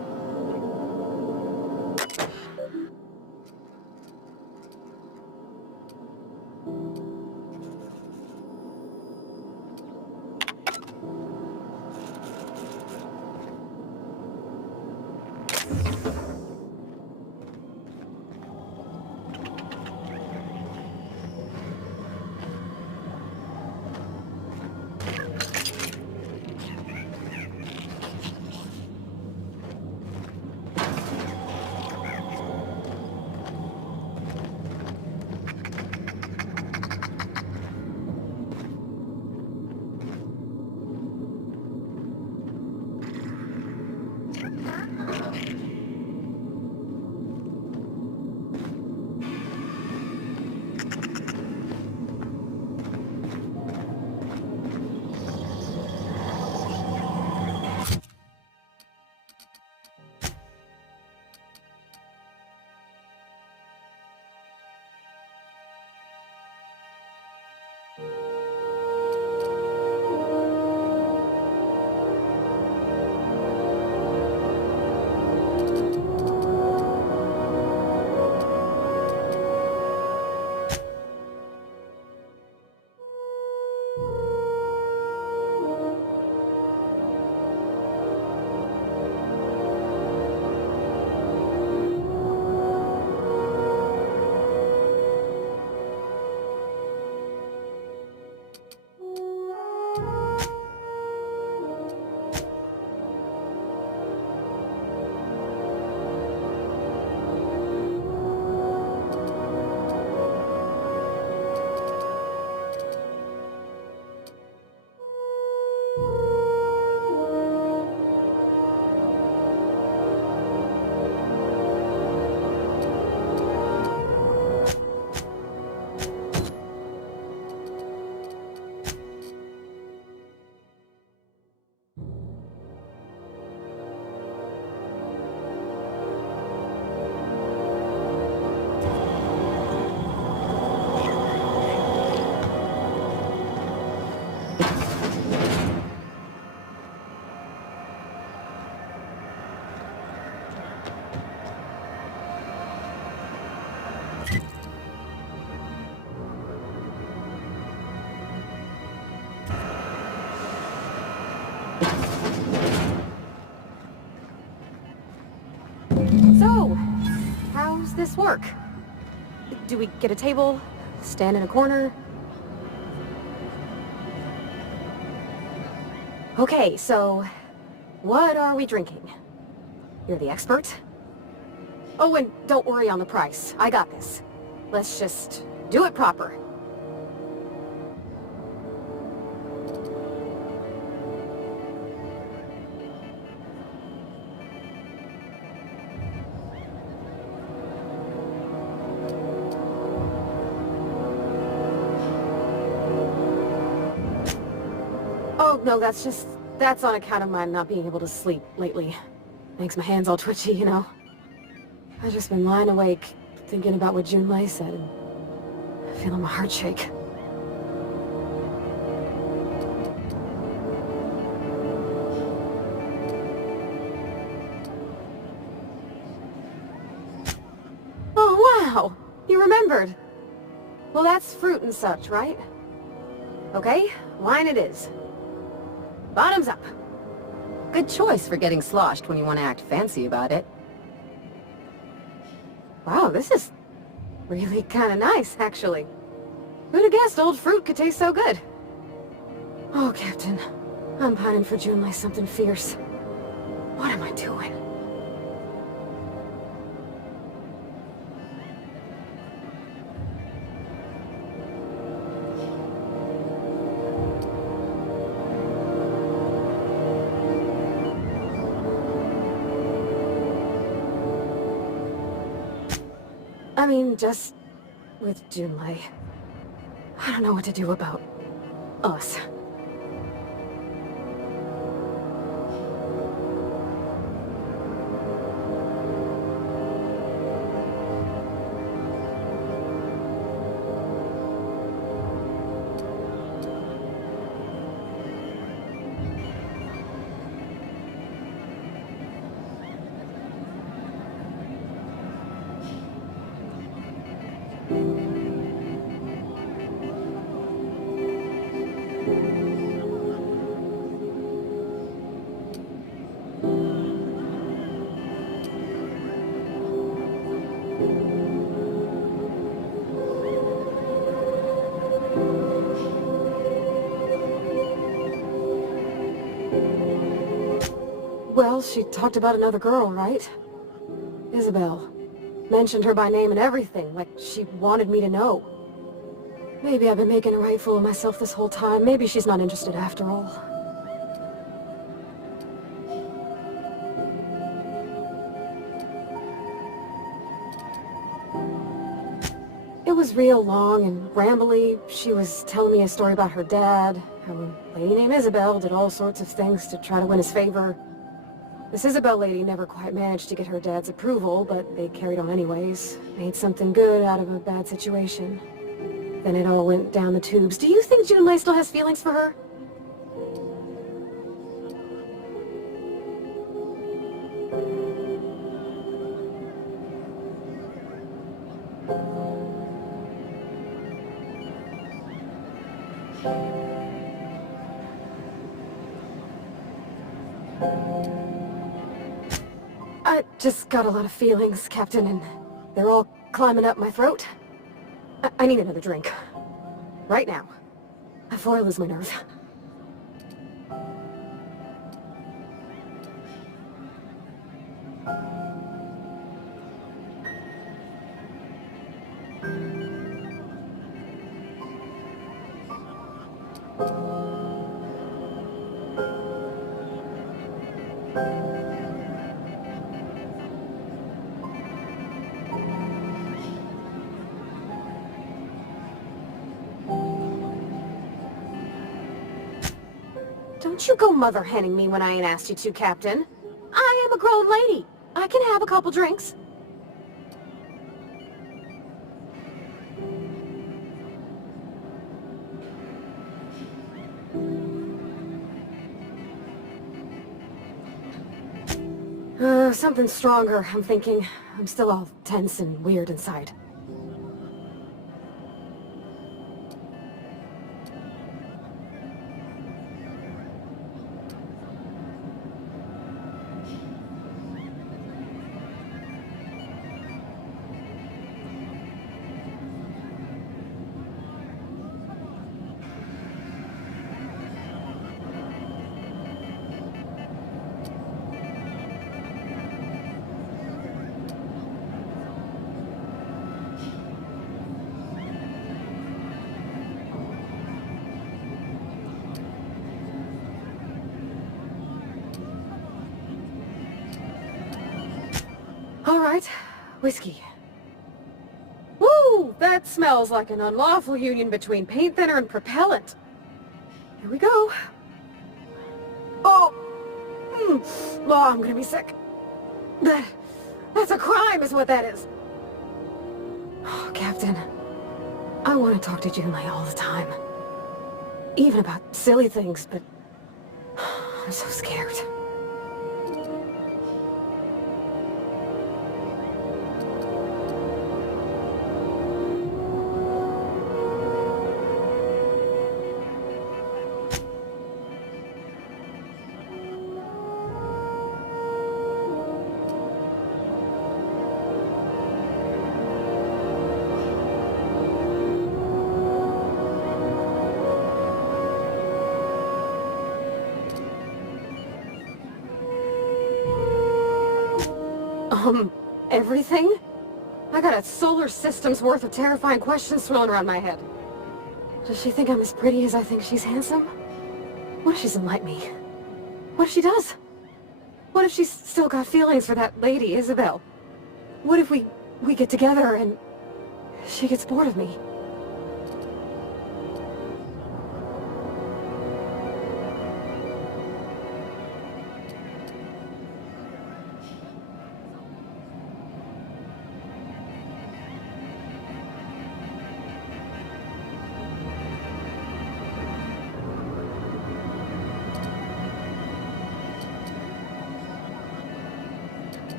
this work? Do we get a table? Stand in a corner? Okay, so... what are we drinking? You're the expert? Oh, and don't worry on the price. I got this. Let's just do it proper. Oh, no, that's on account of my not being able to sleep lately. Makes my hands all twitchy, you know. I've just been lying awake, thinking about what Junlei said, and feeling my heart shake. Oh, wow! You remembered! Well, that's fruit and such, right? Okay, wine it is. Bottoms up. Good choice for getting sloshed when you want to act fancy about it. Wow, this is really kind of nice, actually. Who'd have guessed old fruit could taste so good? Oh, Captain. I'm pining for Junlei something fierce. What am I doing? I mean, just with Junlei. I don't know what to do about us. Well, she talked about another girl, right? Isabel. Mentioned her by name and everything, like she wanted me to know. Maybe I've been making a right fool of myself this whole time. Maybe she's not interested after all. It was real long and rambly. She was telling me a story about her dad, how a lady named Isabel did all sorts of things to try to win his favor. This Isabel lady never quite managed to get her dad's approval, but they carried on anyways. Made something good out of a bad situation. Then it all went down the tubes. Do you think Junlei still has feelings for her? I just got a lot of feelings, Captain, and they're all climbing up my throat. I need another drink. Right now. Before I lose my nerve. Don't you go mother-henning me when I ain't asked you to, Captain. I am a grown lady. I can have a couple drinks. Something stronger, I'm thinking. I'm still all tense and weird inside. right, whiskey. Woo! That smells like an unlawful union between paint thinner and propellant. Here we go. Oh! Oh, I'm gonna be sick. That's a crime is what that is. Oh, Captain. I want to talk to Junlei all the time. Even about silly things, but I'm so scared. Everything? I got a solar system's worth of terrifying questions swirling around my head. Does she think I'm as pretty as I think she's handsome? What if she doesn't like me? What if she does? What if she's still got feelings for that lady, Isabel? What if we get together and she gets bored of me?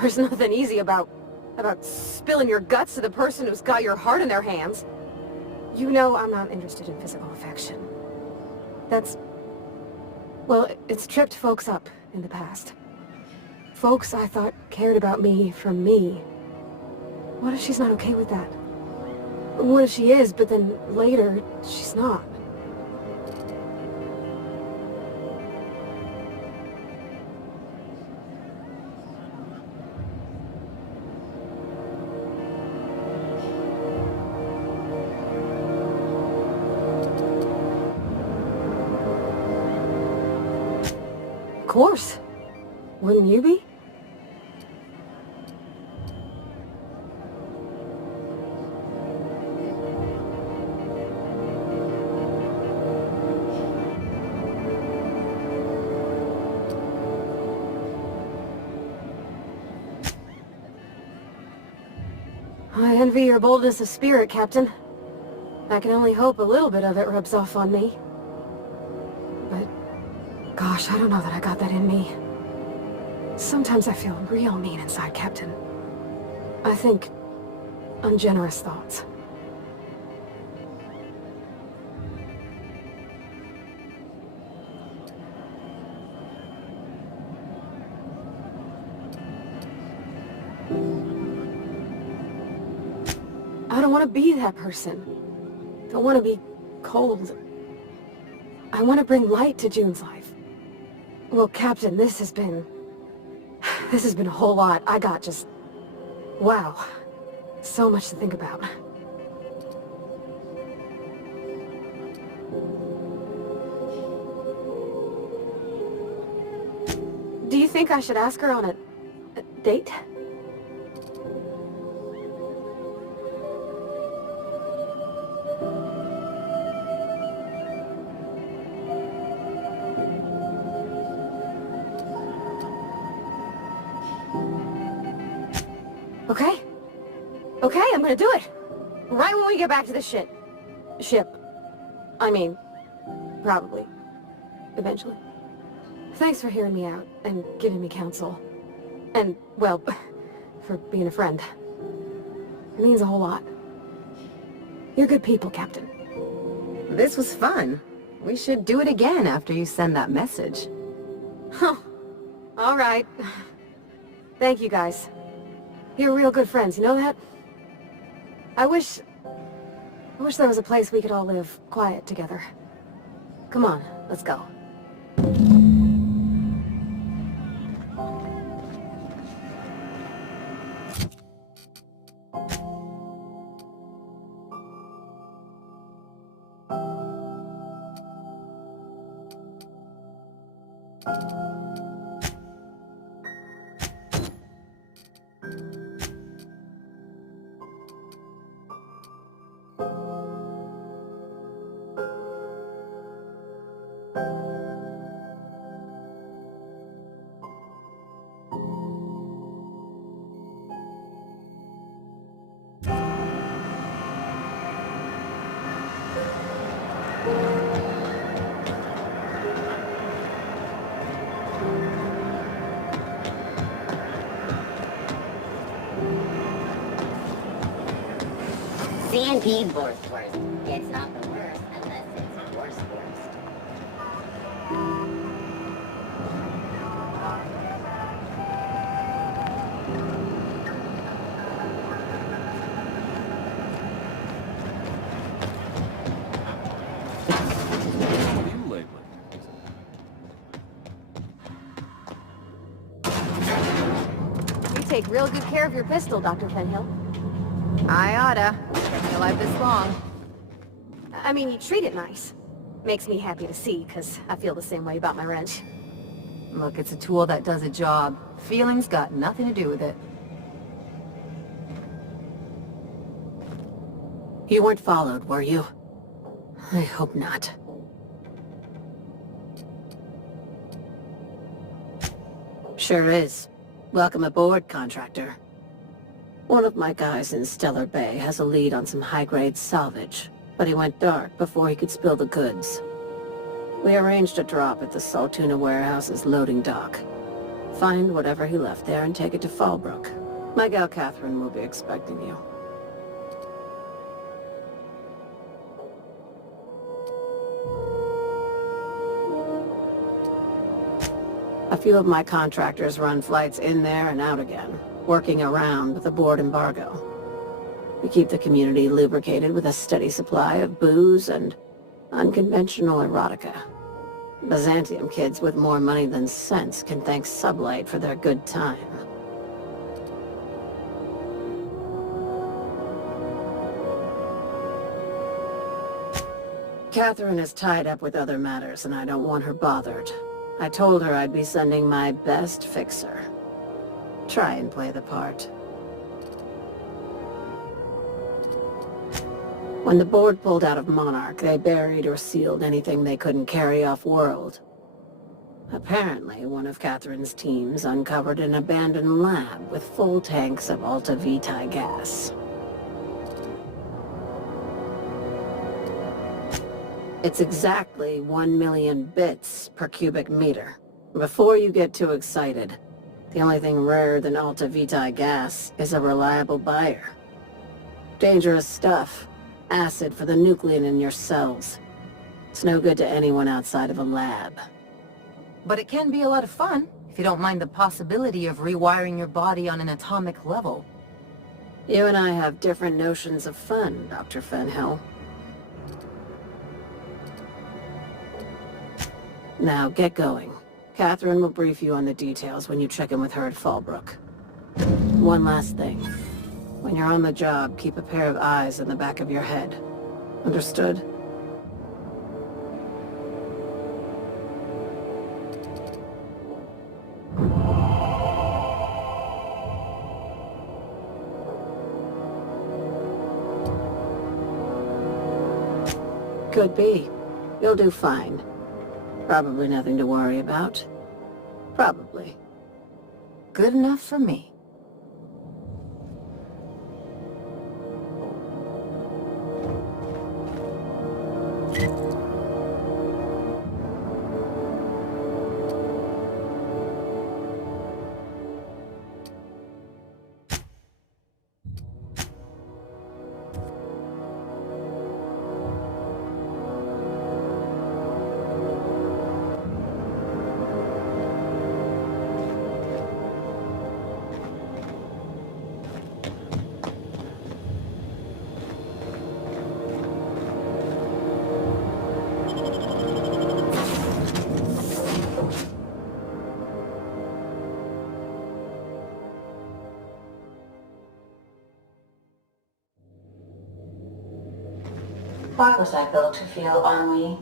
There's nothing easy about spilling your guts to the person who's got your heart in their hands. You know I'm not interested in physical affection. That's... well, it's tripped folks up in the past. Folks I thought cared about me for me. What if she's not okay with that? What if she is, but then later, she's not? Of course. Wouldn't you be? I envy your boldness of spirit, Captain. I can only hope a little bit of it rubs off on me. But, gosh, I don't know that I got that in me. Sometimes I feel real mean inside, Captain. I think ungenerous thoughts. I don't want to be that person. Don't want to be cold. I want to bring light to June's life. Well, Captain, this has been a whole lot. I got just... wow. So much to think about. Do you think I should ask her on a date? Okay. Okay, I'm gonna do it. Right when we get back to the ship. I mean, probably. eventually. Thanks for hearing me out and giving me counsel. And, well, for being a friend. It means a whole lot. You're good people, Captain. This was fun. We should do it again after you send that message. Huh. All right. Thank you, guys. You're real good friends, you know that? I wish there was a place we could all live quiet together. Come on, let's go. CNP worst. It's not the worst unless it's worst. You lately? You take real good care of your pistol, Dr. Fenhill. I oughta. Kept me alive this long. I mean, you treat it nice. Makes me happy to see, because I feel the same way about my wrench. Look, it's a tool that does a job. Feelings got nothing to do with it. You weren't followed, were you? I hope not. Sure is. Welcome aboard, contractor. One of my guys in Stellar Bay has a lead on some high-grade salvage, but he went dark before he could spill the goods. We arranged a drop at the Saltuna warehouse's loading dock. Find whatever he left there and take it to Fallbrook. My gal Catherine will be expecting you. A few of my contractors run flights in there and out again, working around with the board embargo. We keep the community lubricated with a steady supply of booze and unconventional erotica. Byzantium kids with more money than sense can thank Sublight for their good time. Catherine is tied up with other matters, and I don't want her bothered. I told her I'd be sending my best fixer. Try and play the part. When the board pulled out of Monarch, they buried or sealed anything they couldn't carry off-world. Apparently, one of Catherine's teams uncovered an abandoned lab with full tanks of Alta Vitae gas. It's exactly 1 million bits per cubic meter. Before you get too excited, the only thing rarer than Alta Vitae gas is a reliable buyer. Dangerous stuff. Acid for the nuclein in your cells. It's no good to anyone outside of a lab. But it can be a lot of fun, if you don't mind the possibility of rewiring your body on an atomic level. You and I have different notions of fun, Dr. Fenhill. Now, get going. Catherine will brief you on the details when you check in with her at Fallbrook. One last thing. When you're on the job, keep a pair of eyes in the back of your head. Understood? Could be. You'll do fine. Probably nothing to worry about. Probably. Good enough for me. What was I built to feel ennui?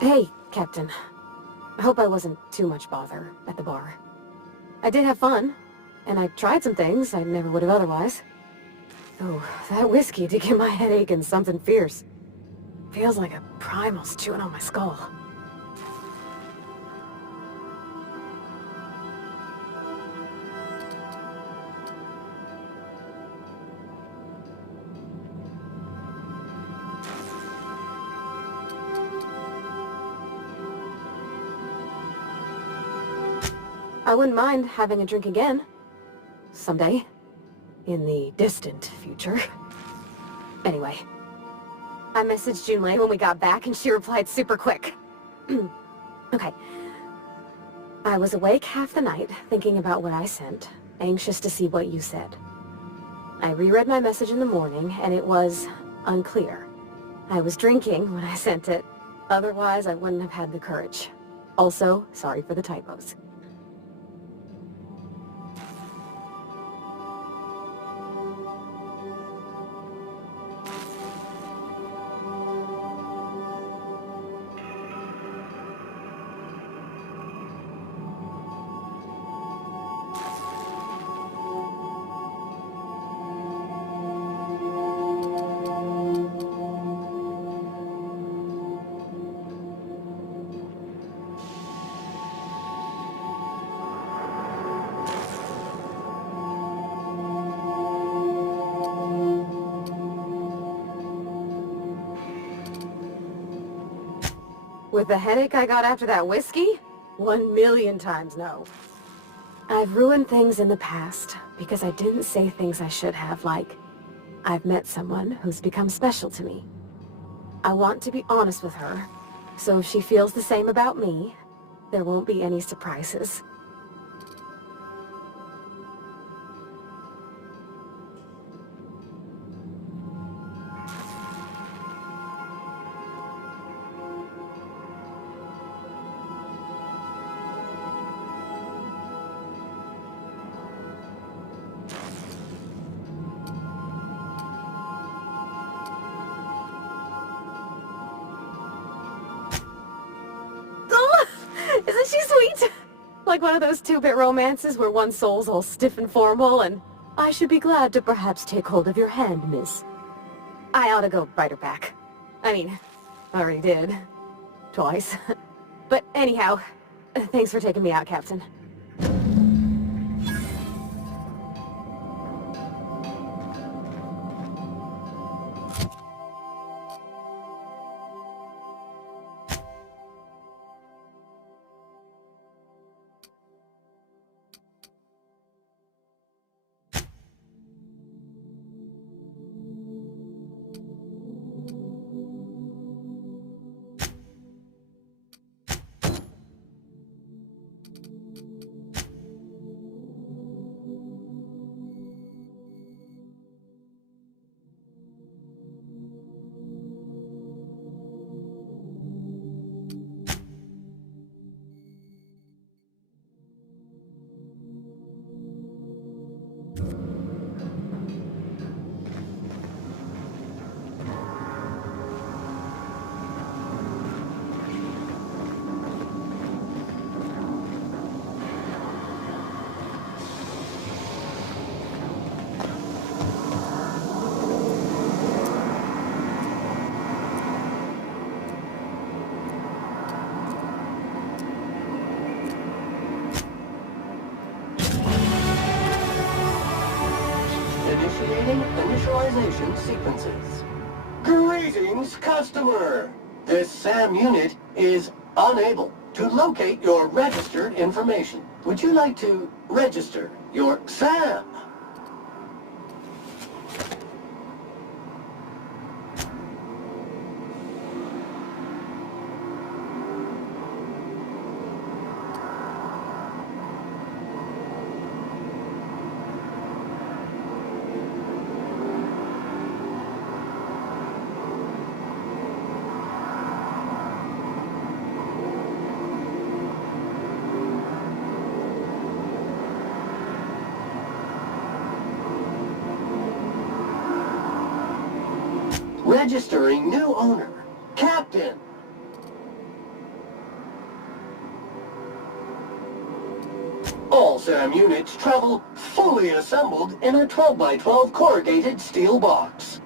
Hey, Captain. I hope I wasn't too much bother at the bar. I did have fun, and I tried some things I never would have otherwise. Though, that whiskey did get my head aching something fierce. Feels like a primal's chewing on my skull. I wouldn't mind having a drink again. Someday. In the distant future. Anyway. I messaged Junlei when we got back and she replied super quick. Okay. I was awake half the night, thinking about what I sent, anxious to see what you said. I reread my message in the morning, and it was unclear. I was drinking when I sent it. Otherwise, I wouldn't have had the courage. Also, sorry for the typos. With the headache I got after that whiskey? 1,000,000 times no. I've ruined things in the past because I didn't say things I should have, like, I've met someone who's become special to me. I want to be honest with her, so if she feels the same about me, there won't be any surprises. Isn't she sweet? Like one of those 2-bit romances where one soul's all stiff and formal and, I should be glad to perhaps take hold of your hand, miss. I ought to go bite her back. I mean, I already did. Twice. But anyhow, thanks for taking me out, Captain. Initiating initialization sequences. Greetings, customer! This SAM unit is unable to locate your registered information. Would you like to register your SAM? Registering new owner. Captain. All SAM units travel fully assembled in a 12x12 corrugated steel box.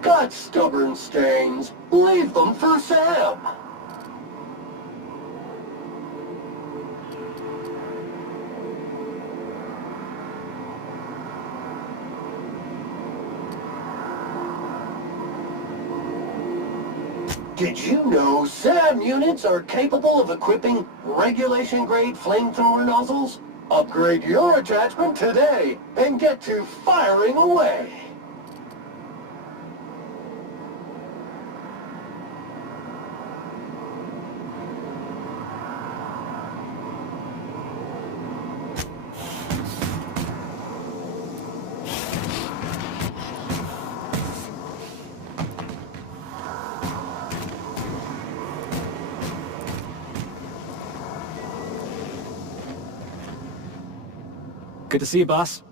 Got stubborn stains. Leave them for Sam. Did you know SAM units are capable of equipping regulation-grade flamethrower nozzles? Upgrade your attachment today and get to firing away. Good to see you, boss.